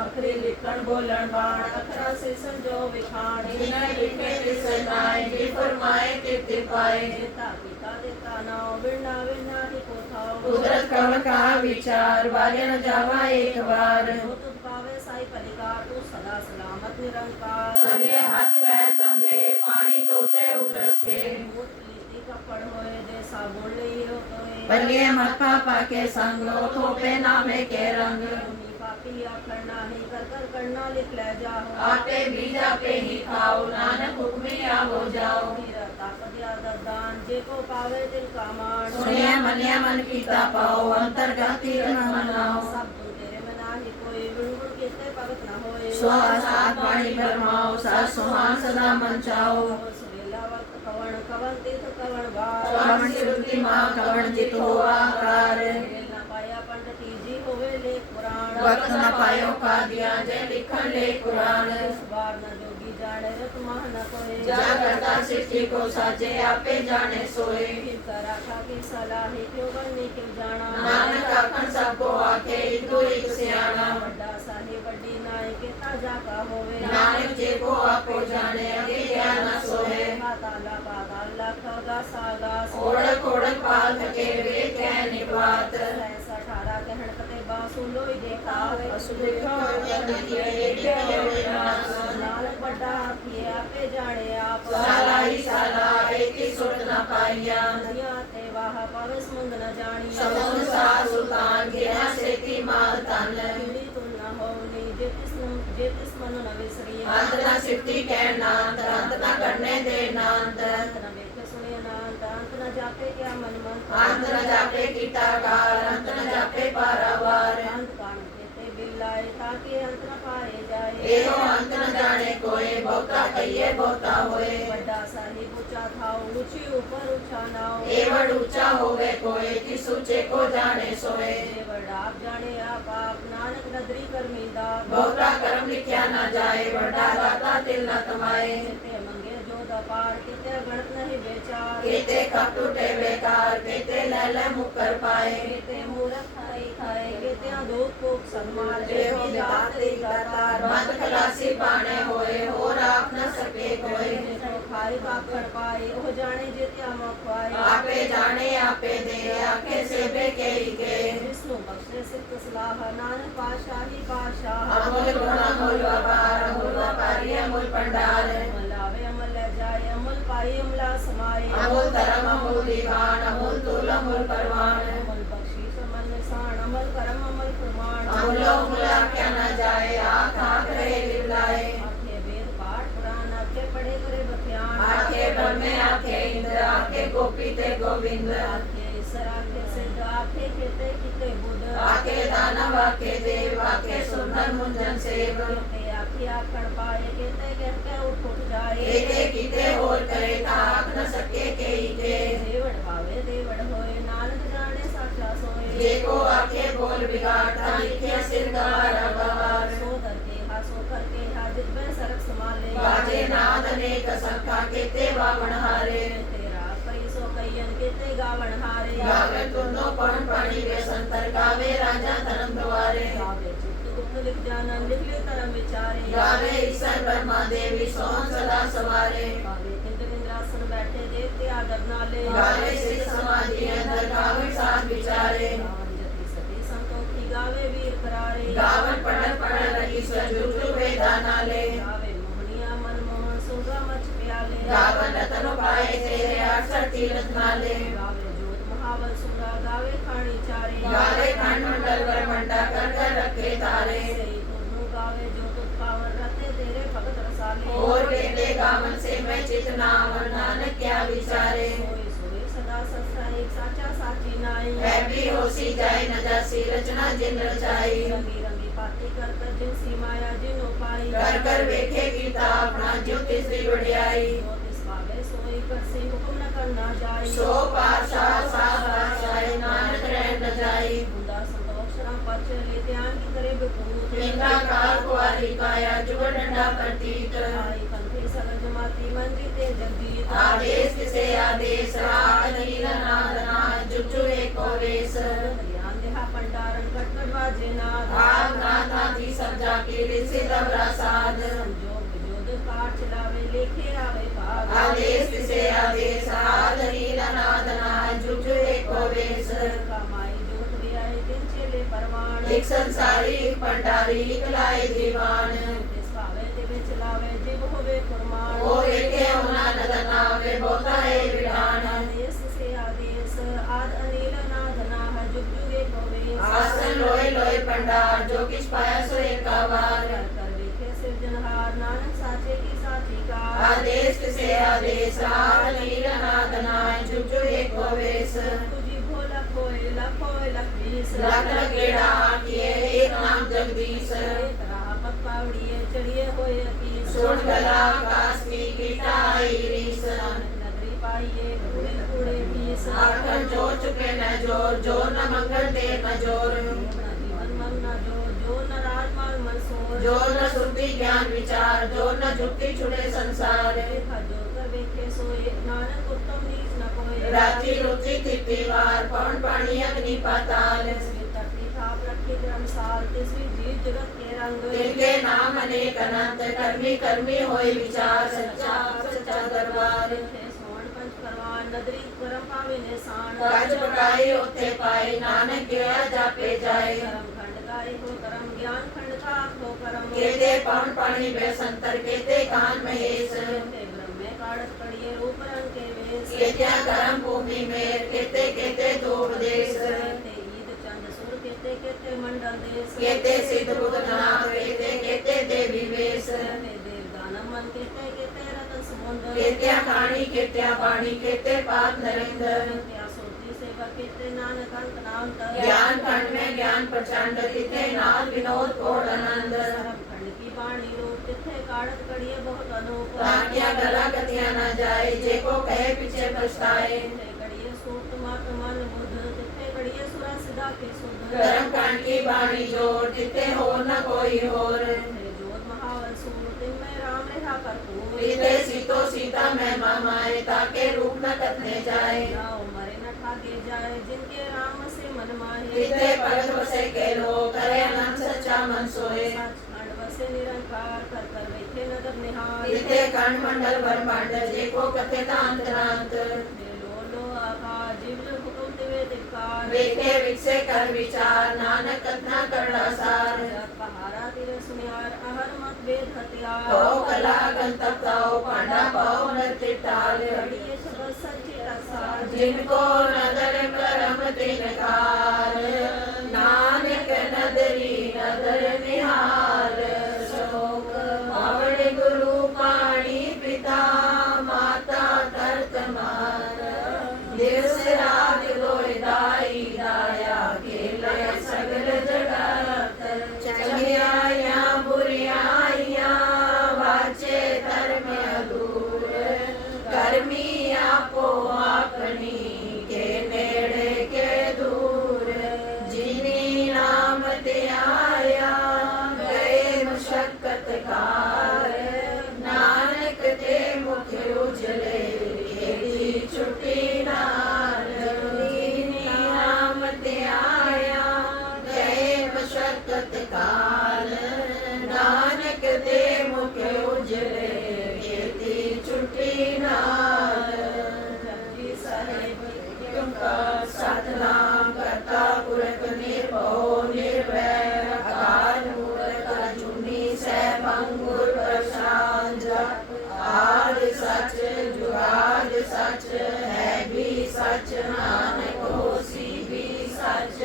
अखरी लिखण बोलण बाण अखरा से संजो विखाण बिना लिखे तिस नाय जी फरमाए तित पाए देता पिता देता नाव बिना बिना ही पोथाओ कुदरत कवन का विचार वाले न जावा एक बार जो तुझ पावे साई परिकार तू सदा सलामत निरंकार करिए हाथ पैर कंधे पानी तोते उतरस के मूत लीति कपड़ होए दे साबुन लियो तोए बलिए मत पापा के संग लो थोपे नामे के रंग तुमी पापी आखर नाही कर कर करना लिख ले जाओ आटे बीजा पे ही खाओ नानक हुक्मी आ हो जाओ हीरा ताकत याद दान जे को पावे दिल का मान सुनिए मनिया मन कीता पाओ अंतर्गत तीर न मनाओ सब गुण तेरे में नाही कोई गुण गुण कीते भगत न होए सो आसात वाणी भरमाओ सा सुहान सदा मन चाओ सुरेला वक्त कवण कवन तीर्थ कवण बार कवण श्रुति माँ कवण जित हो आकार खेल न पाया पंडित जी होवे ले पुराण वक्त न पायो का दिया जय लिखन ले कुरान इस बार न जोगी जाने रत मह न कोई जा करता सृष्टि को साजे आपे जाने सोए फिर करा खा की सलाह क्यों बनने क्यों जाना नानक आखन सबको आके इको एक सियाना वड्डा साहे वड्डी नाय के ताजा का होवे नानक जे को आपो जाने अगे ज्ञान न सोए पाताला पाताला खगा सागास ओढ़क ओढ़क पाल थके वे कह निपात ऐसा ठारा कहण कते बासु लोई देखा असु देखा नानक वड्डा आखिए आपे जाने आप साला ही साला एक ही सुरत न पाइया दुनिया ते वाह पावे समुंद न जानिया समुद्र सा सुल्तान गिरा से की माल तन पीड़ी तुम न होनी जे तिस मनो न विसरिए अंत न सिफती कहन नांत अंत न करने दे नांत अंत न वेखे सुने अनंत अंत न जापे क्या मन मंत्र अंत न जापे कीता कार अंत न जापे पारावार अंत कान केते बिलाए ताकि अंत न पाए जाए एहो अंत न जाने कोई बहुता कहिए बहुता होए बड़ा साहिब ऊंचा था ऊंची ऊपर ऊंचा नाव एवड ऊंचा होवे कोई किस ऊंचे को जाने सोए बड़ा आप जाने आप नानक नदरी कर मींदा बहुता कर्म लिखिया न जाए बड़ा दाता तिल न तमाए केते मंगे जो दपार केते गणत नहीं बेचार केते कप टूटे बेकार केते लैले मुकर पाए केते मूरख खाई खाए केते अधोक पोक सन्मार एहो विधाते दातार मत खलासी पाने होए हो राख न सके कोई जो खाई बाखड़ पाए ओ जाने जेते अमक पाए आपे जाने आपे दे आके सेबे के के विष्णु बख्शे सिद्ध सलाह नानक पाशाही पाशाह अमूल गुण अमूल व्यापार अमूल व्यापारी अमूल पंडार अमल आवे अमल ले जाए अमल पाई अमला समाए अमूल धर्म अमूल दीवान अमूल तूल अमूल परवान अमल बख्शीश अमल निशान अमल करम अमल प्रमाण अमूलो मुला क्या न जाए आँख आँख रहे लिवलाए आखे वेद पाठ पुराण आखे पढ़े करे बख्यान आखे ब्रह्मे आखे इंद्र आखे गोपी ते गोविंद आखे ईश्वर आखे सिद्ध आखे केते किते बुद्ध आखे दानव आखे देव आखे सुंदर मुंजन सेव केते आखे आखड़ पाए केते कहते उठ जाए एके कीते होर करे ताक न सके के देवड़ पावे देवड़ होए नानक जाने साचा सोए जेको आखे बोल बिगाड़ता लिखे सिर गवार गवार सो करके हा सो करके हा जित में सरक संभाले बाजे नाद अनेक संखा केते वावण हारे तेरा पई सो कईयन केते गावण हारे गावे तुनो पण पाणी वे संतर गावे राजा धर्म द्वारे गावे चित्त गुप्त लिख जाना निकले तरम विचारे गावे ईश्वर ब्रह्मा देवी सोन सदा सवारे गावे इंद्र इंद्रासन बैठे देवते आदर नाले गावे सिद्ध समाधि अंदर गावे साथ विचारे गावन जति सती संतोखी गावे वीर करारे गावन पढ़ रही सजुटु वेदा नाले गावे मोहनिया मनमोहन सुगा मच प्याले गावन रतन पाए तेरे 68 तीर्थ नाले गावे जोत महाबल सुगा गावे खाणी चारे गावे खंड मंडल ब्रह्मंडा कर रखे तारे सही तुझनु गावे जो तुझ पावन रते तेरे भगत रसाले और कहते गावन से मैं चित नावन नानक क्या विचारे सोई सोई सदा सत्सा एक साचा साची नाई है भी होसी जाए न जासी रचना जिन रचाई रंगी रंगी पाती कर कर जिन सी माया जिन उपाई कर वेखे गीता अपना ज्योतिष दी बढ़ियाई ज्योतिष पावे सोई कर से हुक्म न करना जाई सो पातशाह साथ पातशाह नानक रह न जाई बुंदा संतोष राम पच ले ध्यान की करे बिपुत इंद्रा काल कुआरी काया जुग डंडा प्रतीत आई पंथी सगल जमाती मंत्री ते जगदीत आदेश किसे आदेश राग नील नादना जुजु एको वेश ज्ञान देहा पंडारन कटकट बाजे नाद भाग नाथा थी सब जाके ऋषि दबरा साध संजोग विजोद कार चलावे लेखे आवे भाग आदेश किसे आदेश राग नील नादना जुजु एको वेश कमाई जोत भी आए दिन चले परवान एक संसारी एक पंडारी एक लाए दीवान तिस पावे तिवे चलावे जिब होवे फरमान ओ एके होना नदर नावे बहुता है विधान आदेश से आदेश आद अनिल नाद नाह जुग जुगे कोवे आसन लोए लोए पंडार जो किस पाया सो एक बार कर कर देखे सिरजनहार नानक साचे की साची का आदेश किसे आदेश राग नील नादना जुजु एको वेश तुझी भोला खोए लखोए लखीस लख लगेड़ा किए एक नाम जगदीश एक राह पग पावड़िए चढ़िए होए अकीस सुन गला आकाश की कीटा आई रीस नानक नगरी पाइए कूड़े कूड़े बीस आखन जो चुके न जोर जो न मंगल दे न जोर अपना जीवन मन न जो न राजमाल मंसूर जो न सुनती ज्ञान विचार जो न जुटती छुटे संसार देखा जो कर देखे सोए नानक उत्तम नीच न कोई रात्रि रुचि तिथिवार पवन पानी अग्नि पाताल तिसरी धरती थाप रखी धर्मसाल तिसरी जीव जगत के रंग तिनके नाम अनेक अनंत कर्मी कर्मी होय विचार सच्चा सच्चा दरबार तिथे सोन पंच परवान नदरी करम पावे निशान गज पकाई उथे पाई नानक गया जापे जाए करम खंड काय हो करम ज्ञान खंड का हो करम केते पवन पानी बे संतर केते कान महेश केते ब्रह्मे काढ़ कड़िए रूप रंग के वेश केते करम भूमि में केते केते दूर देश केते ईद चंद सुर केते केते मंडल देश केते सिद्ध बुद्ध नाथ केते केते देवी वेश केते केते रतन समुंदर केत्या खाणी केत्या पाणी केते पाप नरेंद्र केत्या सोती सेवा केते नानक अंत नाम ज्ञान खंड में ज्ञान प्रचंड तिथे नाद विनोद कोड आनंद खंड की वाणी रूप तिथे काढ़त कड़िए बहुत अनूप ताकिया गला गतिया न जाए जेको कहे पीछे पछताए तिथे कड़िए सूत मत मन बुध तिथे कड़िए सुरा सिधा के सुध धर्म कांड की वाणी जोर तिथे हो न कोई और तिथे जोत महावल सूर तिनमें राम रहा कर्पूर तिथे सीतो सीता में मामाए ताके रूप न कथने जाए जाओ मरे न ठागे जाए जिनके राम से मन माहे तिथे भगत बसे के लो करे अनंत सच्चा मन सोए सचखंड बसे निरंकार कर कर बैठे नगर निहार तिथे खंड मंडल ब्रह्मांड जेको कथे अंतरांत लो लो आकाश जीव हुकुम दिवे दिकार देखे विकसे कर विचार नानक कथना करना सार जग पहारा तिरे सुनियार अहर मत वेद हथियार हो कला गंतव्य ताओ पांडा पाओ नृत्य टाल कड़िए शब्द सच्ची रसार जिनको नदर करम तिनकार नानक नदरी नदर निहार शोक आवड़ गुरु पाणी पिता माता तरत मार दिवस रात लोय दाई दाया खेलय सगल जगत चंगियाया बुरियाया वाचे धर्म अधूर कर्मी आपो अपनी के नेड़े के दूर जिनी नाम ते आया गए मुशक्कत कार नानक ते मुख उजले खेली छुट्टी नार जिनी नाम ते आया गए मुशक्कत कार नानक ते मुख उजले खेती छुट्टी नार जपजी साहिब तुमका सतनाम करता पुरख निर्भो निर्वैर अकाल मूर्त अजूनी सैभंगुर प्रशांत आद सच जुगाद सच है भी सच नानक होसी भी सच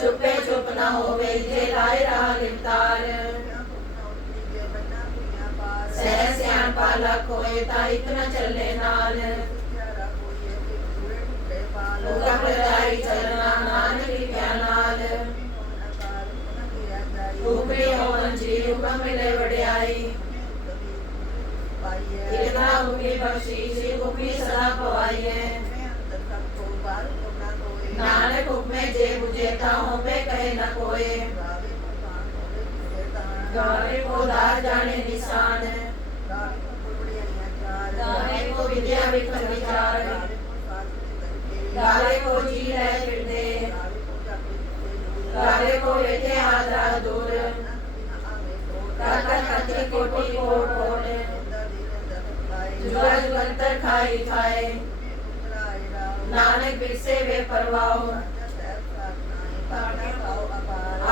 चुपे चुप न होवे जे लाए राह गिरतार सह सियान पाला खोए ता इतना चले नाल हुकम रजाई चलना नानक कृपया नाल हुकमी होवन जी हुकम मिले वड्याई इतना हुकमी बख्शीश हुकमी सदा पवाई है नानक हुक्मे जे बुझेता होवे कहे न कोय गावे को दार जाने निशान गावे को विद्या विखर विचार गावे को जी है फिरदे गावे को वेठे हादरा दूर काकर कति कोटि कोट कोट जुआ जुगंतर खाई खाए नानक बिरसे वे परवाओ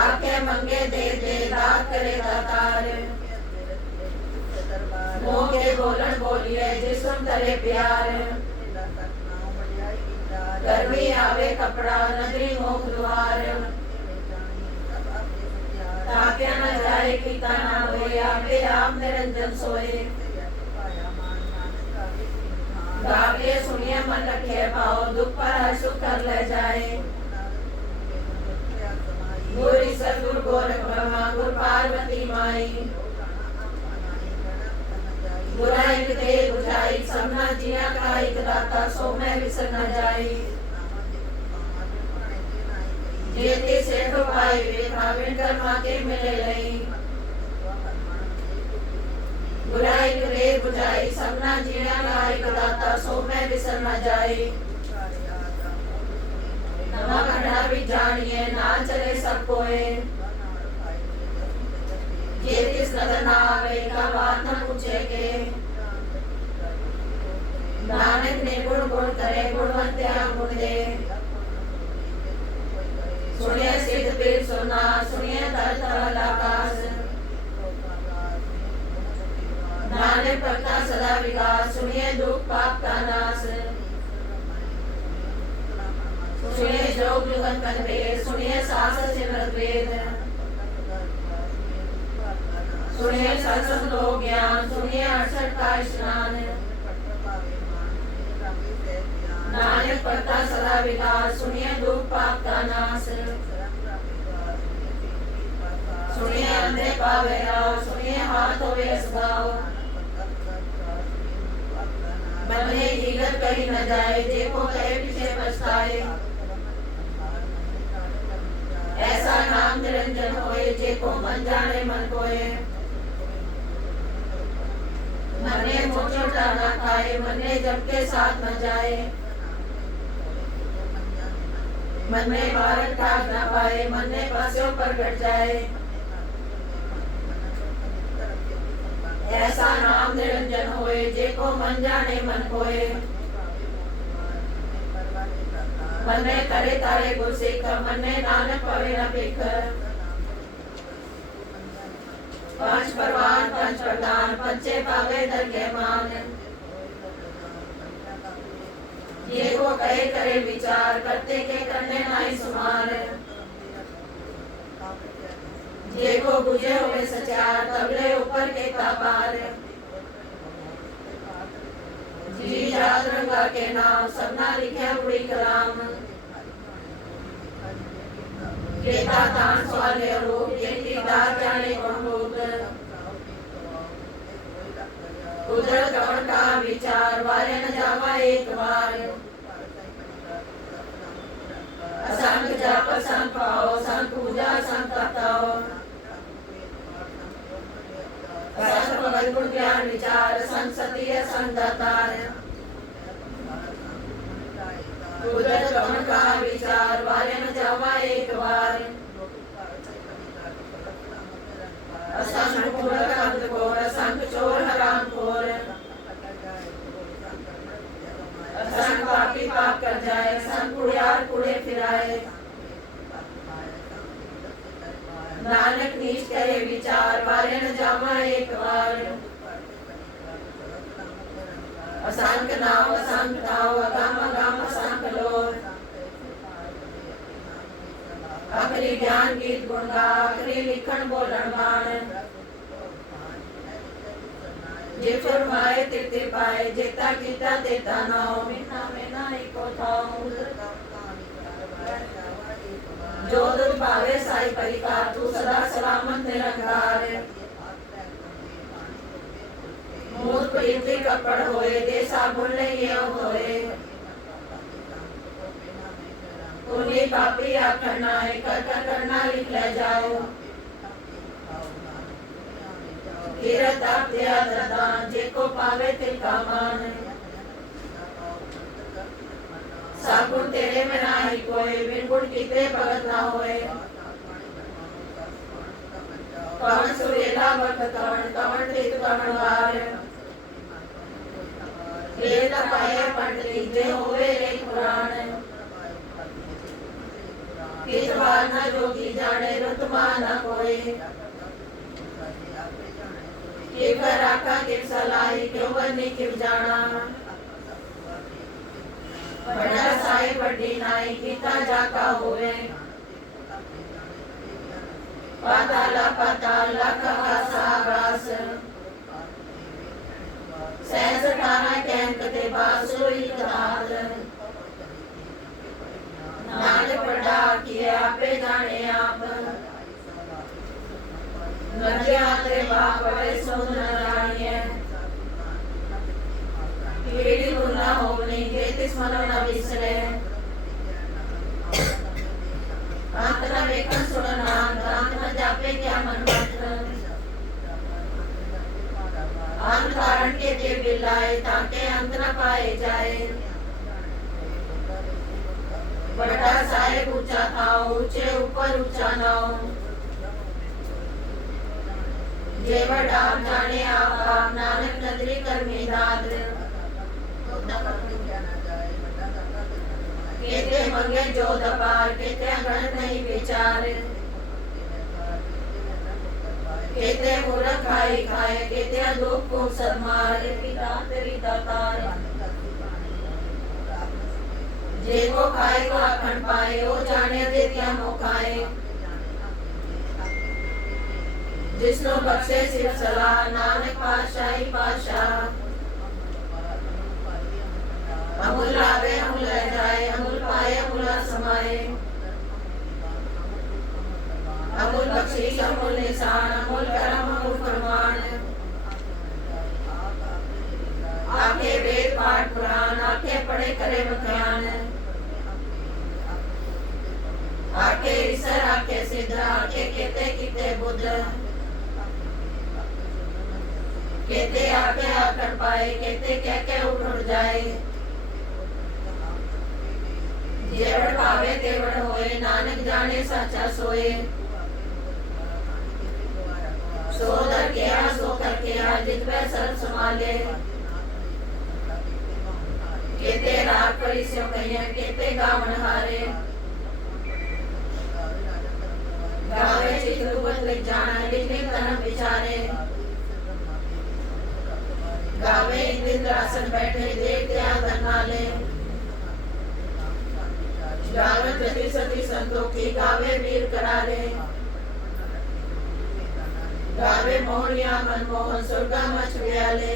आके मंगे दे दे दात करे दातार मोह के बोलन बोलिए जिसम तरे प्यार गर्मी आवे कपड़ा नगरी मोख द्वार ताप्या न जाए कीता न होए आपे आप निरंजन सोए गावे सुनिए मन रखे पाओ दुख पर हर्ष कर ले जाए गुरु सतगुरु गोरख ब्रह्मा गुरु पार्वती माई बुराई दे बुझाई सबना जिया का एक दाता सो मैं विसर न जाई जेते से पाई वे बिन कर्मा के मिले लई बुराई दे बुझाई सबना जिया का एक दाता सो मैं विसर न जाई नवा खड़ा भी जानिए ना चले सब कोए ये तिस नगर ना आवे का बात न पूछेगे नानक ने गुण गुण करे गुणवंत्या गुण दे सुनिए सिद्ध पीर सुना सुनिए धर धरल आकाश नानक भक्ता सदा विकास सुनिए दुख पाप का नाश सुनिए जोग जुगन कन भेद सुनिए सास सिमरत वेद सुनिए सत्संग लो ज्ञान, सुनिए 68 का स्नान। नानक पढ़ता सदा विलास, सुनिए दुख पाप का नाश। सुनिए अंधे पावे राव, सुनिए हाथ होवे असगाओ। मन में हीलत कहीं न जाए, जेको कहे पीछे पछताए। ऐसा नाम निरंजन होए, जेको मन जाने मन कोए। मन ने मोचोटा न खाए, मन ने जम के साथ न जाए। मन में भारत ठाक न पाए, मन ने पस्यों पर घट जाए। ऐसा नाम निरंजन होए, जेको मन जाने मन कोए। मन ने करे तारे गुरसिख, मन ने नानक पवे न भिख। पांच परवान पंच प्रधान, पंचे पावे दरगे मान। जेको कहे करे विचार, करते के करने नाई सुमार। जेको बुझे हुए सचार, तबले ऊपर के तापार। जी जात रंगा के नाम, सबना लिखे बुरी कलाम। केता तान सवाले रूप, जेती दार जाने कौन भूत। कुदरत कौन का विचार, वारे न जावा एक बार। असंख जाप असंख पाओ, संख पूजा असंख तपताओ। असंख भगत गुण ज्ञान विचार, असंख सती असंख दातार। कुदरत कौन का विचार, वारे न जावा एक बार। असंख मूढ़ अंधघोर, असंख चोर हराम खोर। असंख पापी पाप कर जाए, असंख कुड़ियार कुड़े फिराए। नानक नीच करे विचार, वारे न जावा एक बार। असंख नाव असंख ताव, अगम अगम असंख लोर। आखरी ज्ञान गीत गुण गा, आखरी लिखण बोलण बाण। जे फरमाए तिते पाए, जेता कीता तेता नाओ। मिना मिना एको थाओ। जो दुध भावे साई परिकार, तू सदा सलामत निरंकार। मूर्ख प्रीति कपड़ होए, दे साबुन नहीं होए। पुण्य पापी आखर नाए, कर कर करना लिख ले जाओ। कीरत आप दया दान, जेको पावे तिल का मान। साबुन तेरे में नाही कोई, बिन गुण कीते भगत ना होए। कवन सुरेला वक्त कवन, कवन ठीक कवन वार। वेद पाए पंडित, जे होवे एक पुराण। किस बार न जोगी जाने, रुतमा न कोई। किव राखा किव सलाई, क्यों बनी किव जाना। बड़ा साई बड़ी नाई, कीता जाका होवे। पाताला पाताल लख आकाश आकाश। सहस 18 कैंक ते बासुरी कतार। नानक पढ़ा किए आपे जाने आप। नदिया तेरे बाप बड़े सुन रानिए। पीड़ी गुना होवनी, जेति स्मरण न विसरे। अंत न वेखन सुनन अंत, अंत न जापे क्या मन मंत्र। अंत कारण के ते बिलाए, ताके अंत न पाए जाए। बड़ा साहेब ऊंचा थाओ, ऊंचे ऊपर ऊंचा नाओ। जेवर डाम जाने आप, नानक नदरी करमी दाद। केते मंगे जो दपार, केते गणत नहीं विचार। केते मूर्ख खाई खाए, केते दुख को सदमार। पिता तेरी दातार, जेको खाए को अखंड पाए, ओ जाने दे क्या मोखाए। जिसनो बख्शे सिर्फ सलाह नानक पातशाही पातशाह अमूल लावे अमूल रह जाए अमूल पाए अमूला समाए अमूल बख्शीश अमूल निशान अमूल करम अमूल फरमान आखे वेद पाठ पुराण आखे पढ़े करे बखान आखे ईश्वर आखे सिद्ध आखे केते किते बुद्ध केते आखे आकर पाए केते कह के उठ जाए जेवड़ पावे तेवड़ होए नानक जाने साचा सोए सो दर किया सो कर किया जित में सर्व संभाले केते राग पड़ी स्यो कहिए केते गावन हारे गावे चित रूपत लिख जाना लिख लिख तन विचारे गावे इंद्रासन बैठे देख त्या धरनाले गावे जति सती संतोखी गावे वीर करारे गावे मोहनिया मनमोहन सुरगा मच व्याले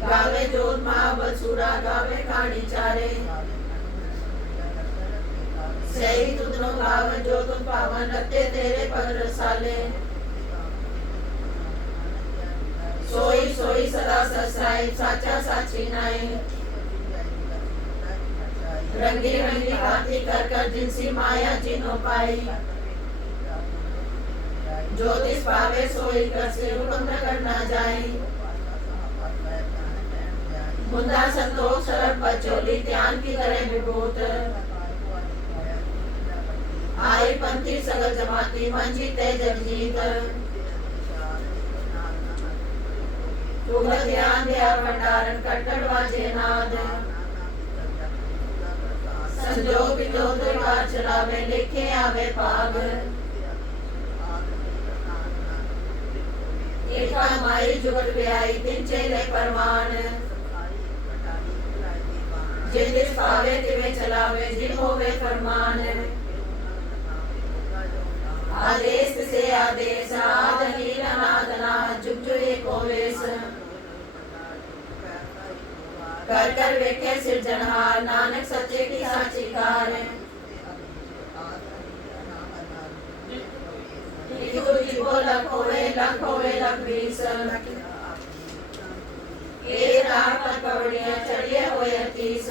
गावे जोत महाबलसूरा गावे काणी चारे सही तुदनो गावे जो तुम पावन रते तेरे पद रसाले सोई सोई सदा ससराई साचा साची नाई रंगी रंगी बाती कर कर जिनसी माया जिनो पाई ज्योतिष पावे सोई कसे हुक्म न करना जाए मुंदा संतोष सरल बचोली ध्यान की तरह विभूत आई पंथी सगल जमाती मन जीते जगजीत ध्यान दया भंडारण कटकट वाजे नाद संजोग विजोग द्वार चलावे लिखे आवे पाग एका माई जुगत ब्याई तिन चेले परमान जिन दिस पावे तिवे चलावे जिन होवे फरमान आदेश से आदेश आदनी अनादना जुग जुग एको वेश कर कर वेखे सिरजनहार नानक सच्चे की साची कार लख होवे लख बीस ए राह पर पवड़ियां चढ़िए होए 30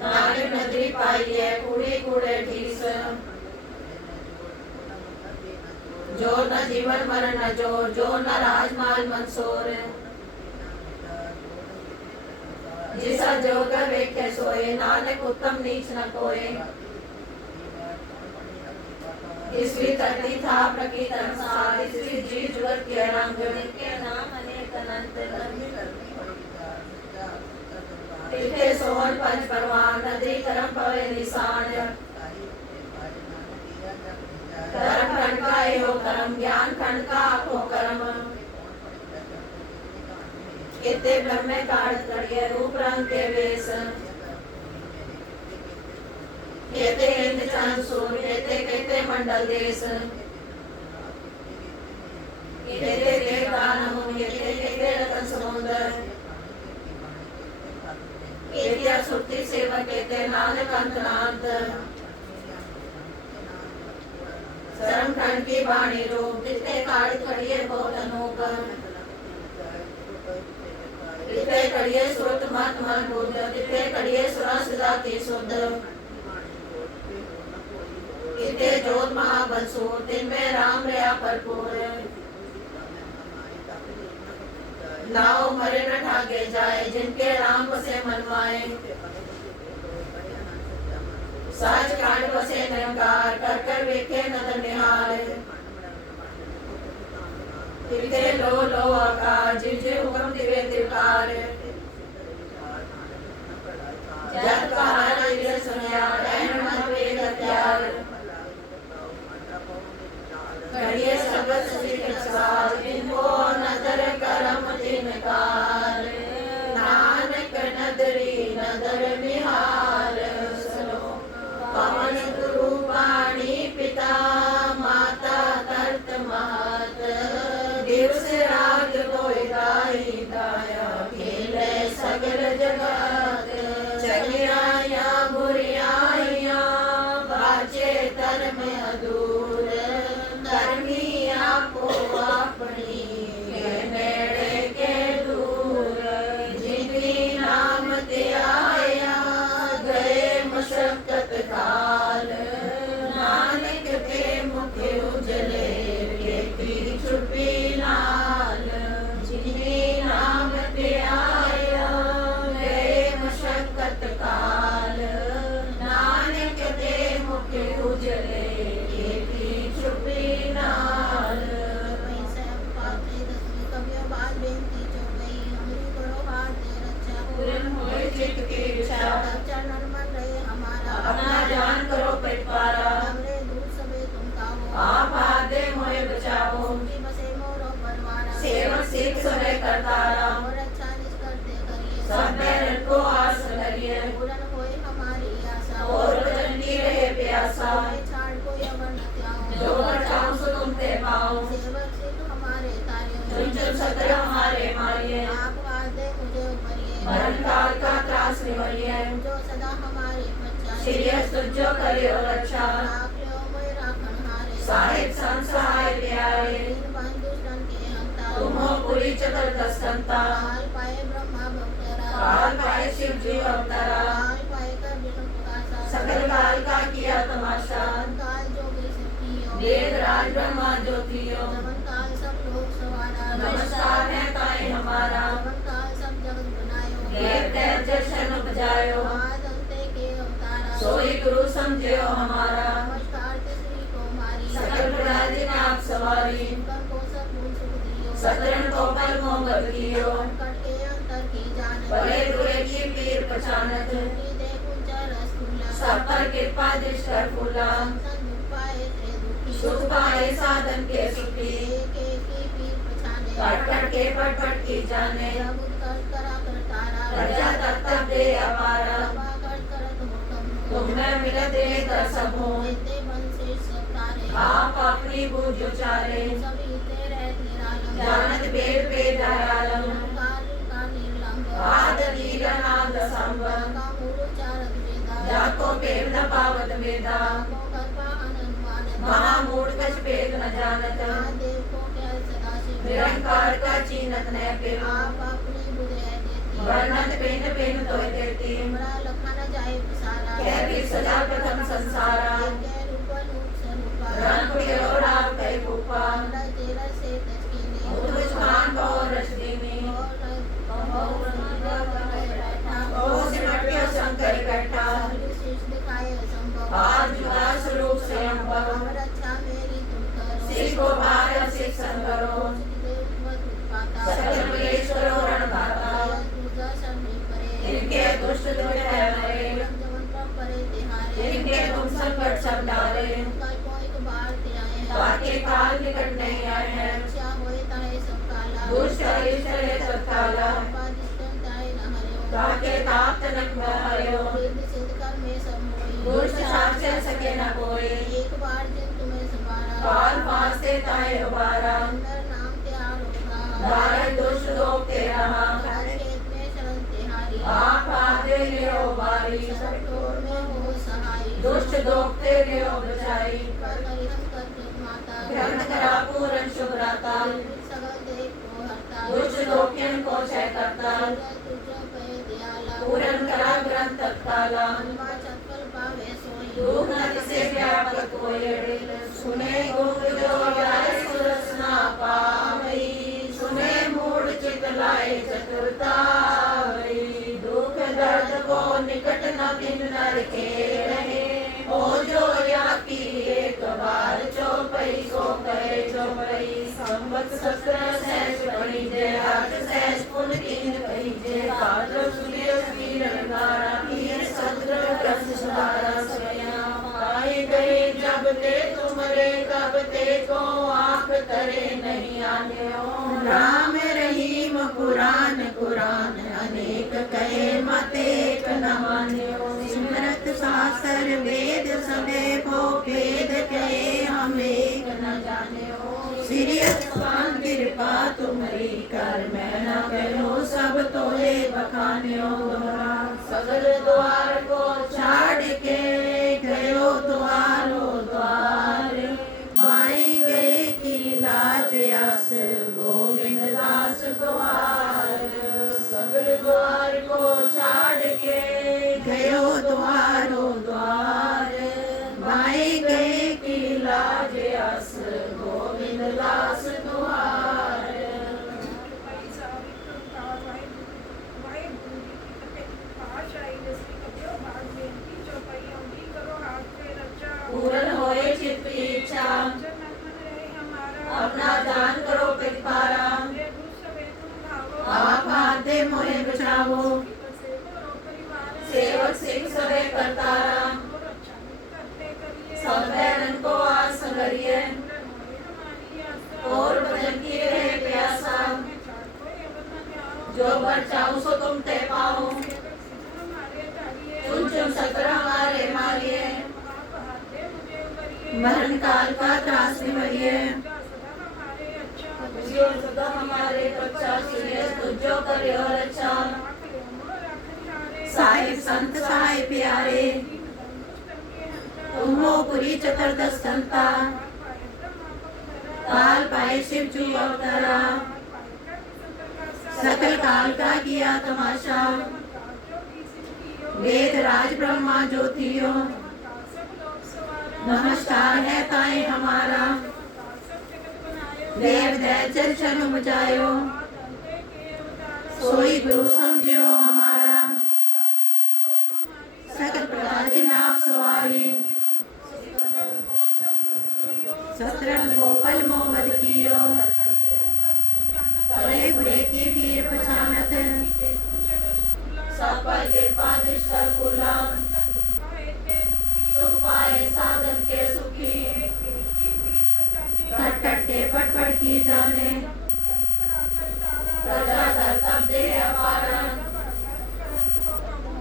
नानक नगरी पाई है कूड़े कूड़े ठीस जो न जीवन मरण न जो न राजमाल मंसूर जिसा जोग वेखे सोए नानक उत्तम नीच न कोए इसलिए धरती था प्रकृति संसार इसलिए जीव जुगत के रंग के नाम अनेक अनंत तिथे सोहन पंच परवान नदी करम पवे निशान कर्म खंड का एहो कर्म ज्ञान खंड का आखो कर्म केते ब्रह्मे काढ़ कड़िए रूप रंग के वेश केते इंद्र चंद सूर्य केते केते मंडल देश केते देवदान मुनि केते केते रतन समुद्र केते सुरती सेवक केते नानक अंतरांत शर्म खंड की वाणी रूप जितने काढ़ कड़िए बहुत अनूप जितने कड़िए सुरत मत मन बुद्ध जितने कड़िए सुरा सदा की शुद्ध इते जोत महाबलसूर दिन में राम रया भरपूर नाव मरे न ठाके जाए जिनके राम बसे मनवाए साज कांड बसे निरंकार कर कर वेखे नदर निहार तिते लो आकार जिव जिव हुक्म दिवे तिवकार जत कहाना ये सुनिया रहन मन वेद त्याग करिए सबद सभी के साथ जिनको नदर करम तिनकार नानक नदरी नदर निहार सलो पवन गुरु पाणी पिता सिख सबे करतारा और अच्छा निज करते करिए सब बैरन को आस करिए पूरन होए हमारी आशा और भजन की रहे प्यासा कोई छाड़ कोई अवर न त्याओ जो बचाऊं सो तुम ते पाऊं सेवक सिख हमारे तारियों चुन चुन सत्र हमारे मारिए आप वादे मुझे उपरिए मरण काल का त्रास निवरिए जो सदा हमारे बच्चा सीरियस तुझो करियो रक्षा राख लो मोय राखन हारे साहिब संसहाय प्यारे दीन बंधु सन के अंता तुम हो पूरी चतुर्दश संता काल पाए ब्रह्मा भक्तरा काल पाए शिव जी अवतारा काल पाए कर विष्णु प्रकाशा सकल काल का किया तमाशा काल जोगी सिद्धियों वेद राज ब्रह्मा ज्योतियो जमन काल सब लोग सवारा नमस्कार है ताई हमारा जमन काल सब जगत बनायो देव देव जशन उपजायो आज अंते के अवतारा सोई गुरु समझियो हमारा नमस्कार ते श्री को मारी सकल प्रजा जी में आप सवारी जिनकर को सब गुण सुख दियो सतरन को पल मोहब्बत कियो संकट के अंतर की जान भले बुरे की पीर पहचानत चुनी दे कुंचा रसगुल्ला सब पर कृपा दृष्ट कर फूला संसन दुख पाए थे दुखी सुख पाए साधन के सुखी एक एक की पीर पछाने कट कट के पट पट की जाने जब उत्कर्ष करा कर तारा प्रजा तक तब दे अपारा सभा कर करत हुकम हो तुम में मिलत रे कर सब हो देते बन से सब तारे आप अपनी बूझ उचारे सभी तेरे निरालम जानत वेद वेद आलम काल का निर्लंब आद नील नाद संभ का मूल चारत वेदा जाको पेव न पावत वेदा को कर्पा अनुमान महामूढ़ कछ पेद न जानत देव को क्या सदा शिव निरंकार का चीनत न पेव आप अपनी बुद्धि देती वर्णत पेन पेन तो देती हमरा लखा न जाए पसारा कह भी सजा प्रथम संसारा के रूप रूप स्वरूपा रंग पियो राव कई भूपा हमरा तेरा से तस्कीनी तुझ खान बहु रच दीनी ओ सिमटियो शंकर इकट्ठा आज जुदा स्वरूप से अनुभव श्री को भारत शिक्षण करो सकल मलेश्वरो रणदाता इनके दुष्ट दुख है मरे इनके तुम संकट सब डाले ताकि काल निकट नहीं आए हैं दुष्ट अरिष्ट है तत्काला ताकि ताप तनक न हरियो दुष्ट शास्त्र सके न कोई एक बार जिन तुम्हें संभारा काल फांसते ताए उबारा अंदर नाम त्याग होगा दारे दुष्ट लोग तेरा हर खेत में शरण तिहारी आप आते लियो बारी सब ठोर में हो सहाय दुष्ट लोग तेरे हो बचाई कर हरिहर कर जग माता ग्रहण करा पूरन शुभ्राता सगल देव को हरता दुष्ट लोकियन को क्षय करता तुझो पे दयाला पूरन करा ग्रंथ तत्काला हनुमा चक्कर पावे सोई दुख नद से व्यापक कोई सुने गुण जो गाय सुरसना पावई सुने मूढ़ चित लाए चतुरता वही दुख दर्द को निकट न बिन नर के रहे ओ जो या की एक बार चौपई को कहे चौपई संवत सत्रह सहज पढ़ी जय आठ सहज पुन कीन कही जय काज सूर्य वीर रंगारा वीर सत्र रस सुधारा स्वयं पाए गए जब ते तुमरे तब ते को आंख तरे नहीं आने राम रहीम कुरान कुरान अनेक कहे मत एक न मान्यो सिमरत शास्त्र वेद सबे को भेद कहे हम एक न जान्यो श्री अस्थान कृपा तुम्हारी कर मैं न कहो सब तोहे बखान्यो सगल द्वार को छाड़ के गयो द्वारो द्वार माई गए की लाज यस गोविंद दास द्वार सगल द्वार को छाड़ के गयो द्वारो द्वार माई गए की लाज यस गोविंद दास द्वार पूरन होए चित्त की इच्छा अपना जान करो प्रतिपारा आप आते मोहे बचावो सेवक सिख सबे करतारा सब बैरन को आस करिए और भजन की रहे प्यासा का त्रास निवरिए जो सदा हमारे रक्षा सुनिए तुझो करियो रक्षा साहिब संत साहिब प्यारे तुम हो पुरी चतुर्दश संता काल पाए शिव जू अवतारा सकल काल का किया तमाशा वेद राज ब्रह्मा ज्योतियो नमस्कार है ताए हमारा देव दैजल चनु बुझायो सोई गुरु समझियो हमारा सकल प्रकार की नाव सवारी सत्रन गोपल मोहम्मद कियो भले बुरे की पीर पहचानत सब पर कृपा दुष्कर फूला सुख पाए साधन के सुखी कट कट के पट पट की जाने प्रजा तब दे अपारा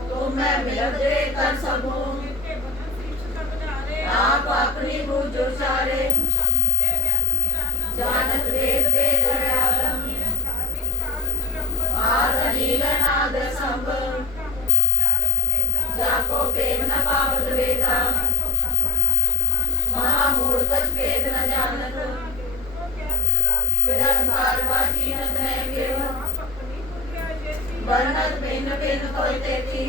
तुम मैं मिलत दे कर सबू आप अपनी बूझ उचारे जानत वेद वेद आलम आद लीला नाद संभ जाको पेद न पावत वेदा महामूढ़ कछ पेद न जानत निरंकार वाचीनत न व्यव वर्णत भिन्न भिन्न कोयते थी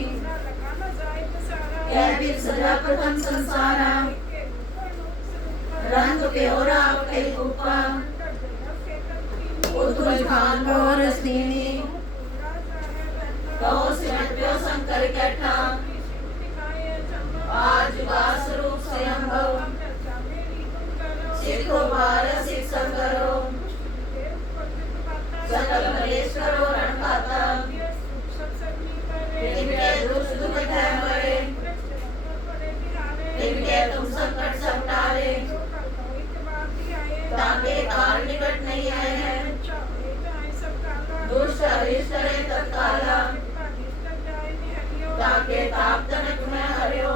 यह भी सदा प्रथम संसारा रंग प्योरा के ऊपा उद्भव खान और स्नेही कहो सिमट शंकर कैठा आज वास रूप से अनुभव सिखो भारत सिख संगरो सकल मलेश करो रणखाता निमटे दुष्ट दुख है मरे निमटे तुम संकट सब टारे ताके काल निकट नहीं आए हैं दुष्ट अरिष्ट करे तत्काला ताके ताप तनक में हरियो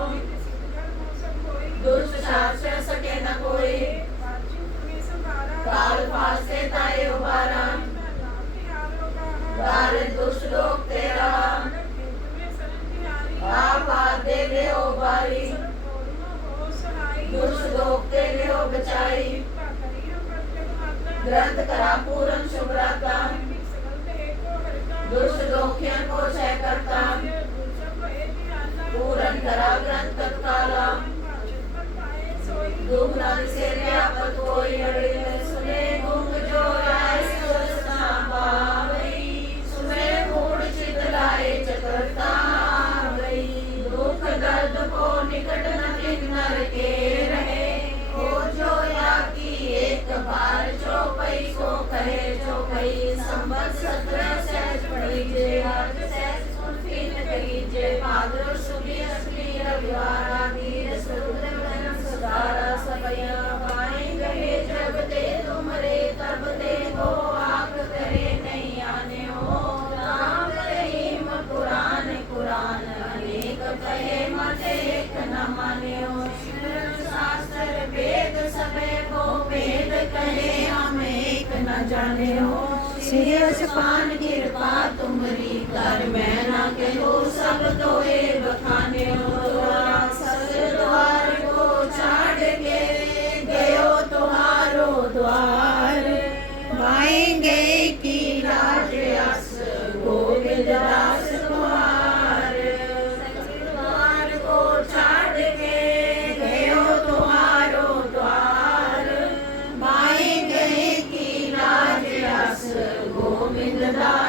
दुष्ट शास्त्र सके न कोई काल फासे ताए उबारा दार दुष्ट लोग तेरा आप आदे दे ओ बारी दुष्ट लोग तेरे हो बचाई ग्रंथ करा पूरन शुभ्राता दुष्ट दोखियन को क्षय करता पूरन करा ग्रंथ तत्काला दुख नर से व्यापत कोई अड़े सुने गुंग जो आए सुरसना पावई सुने मूढ़ चित लाए चतुरता आवई दुख दर्द को निकट न किन्नर के रहे हो जो या की एक बार जो पई को कहे जो पई संबत 17 सहज पड़ी जे हर सहज सुनती न कही जे भाद्र शुक्ल अष्टमी रविवार आदि सुरुद्र धर्म सुधारा सबया पाए गए जब ते तुमरे तब ते हो आग करे नहीं आने हो राम रहीम पुराण पुराण अनेक कहे मत एक न माने हो शास्त्र वेद सबे को वेद कहे हम एक न जाने हो सिरस पान कृपा तुम्हारी कर मैं न कहो सब तोए बखाने हो द्वार को छाड़ के गयो तुम्हारो द्वार पाएंगे की राज अस गोविंद दास कुमार द्वार को छाड़ के गयो तुम्हारो द्वार पाएंगे की राज अस गोविंद दास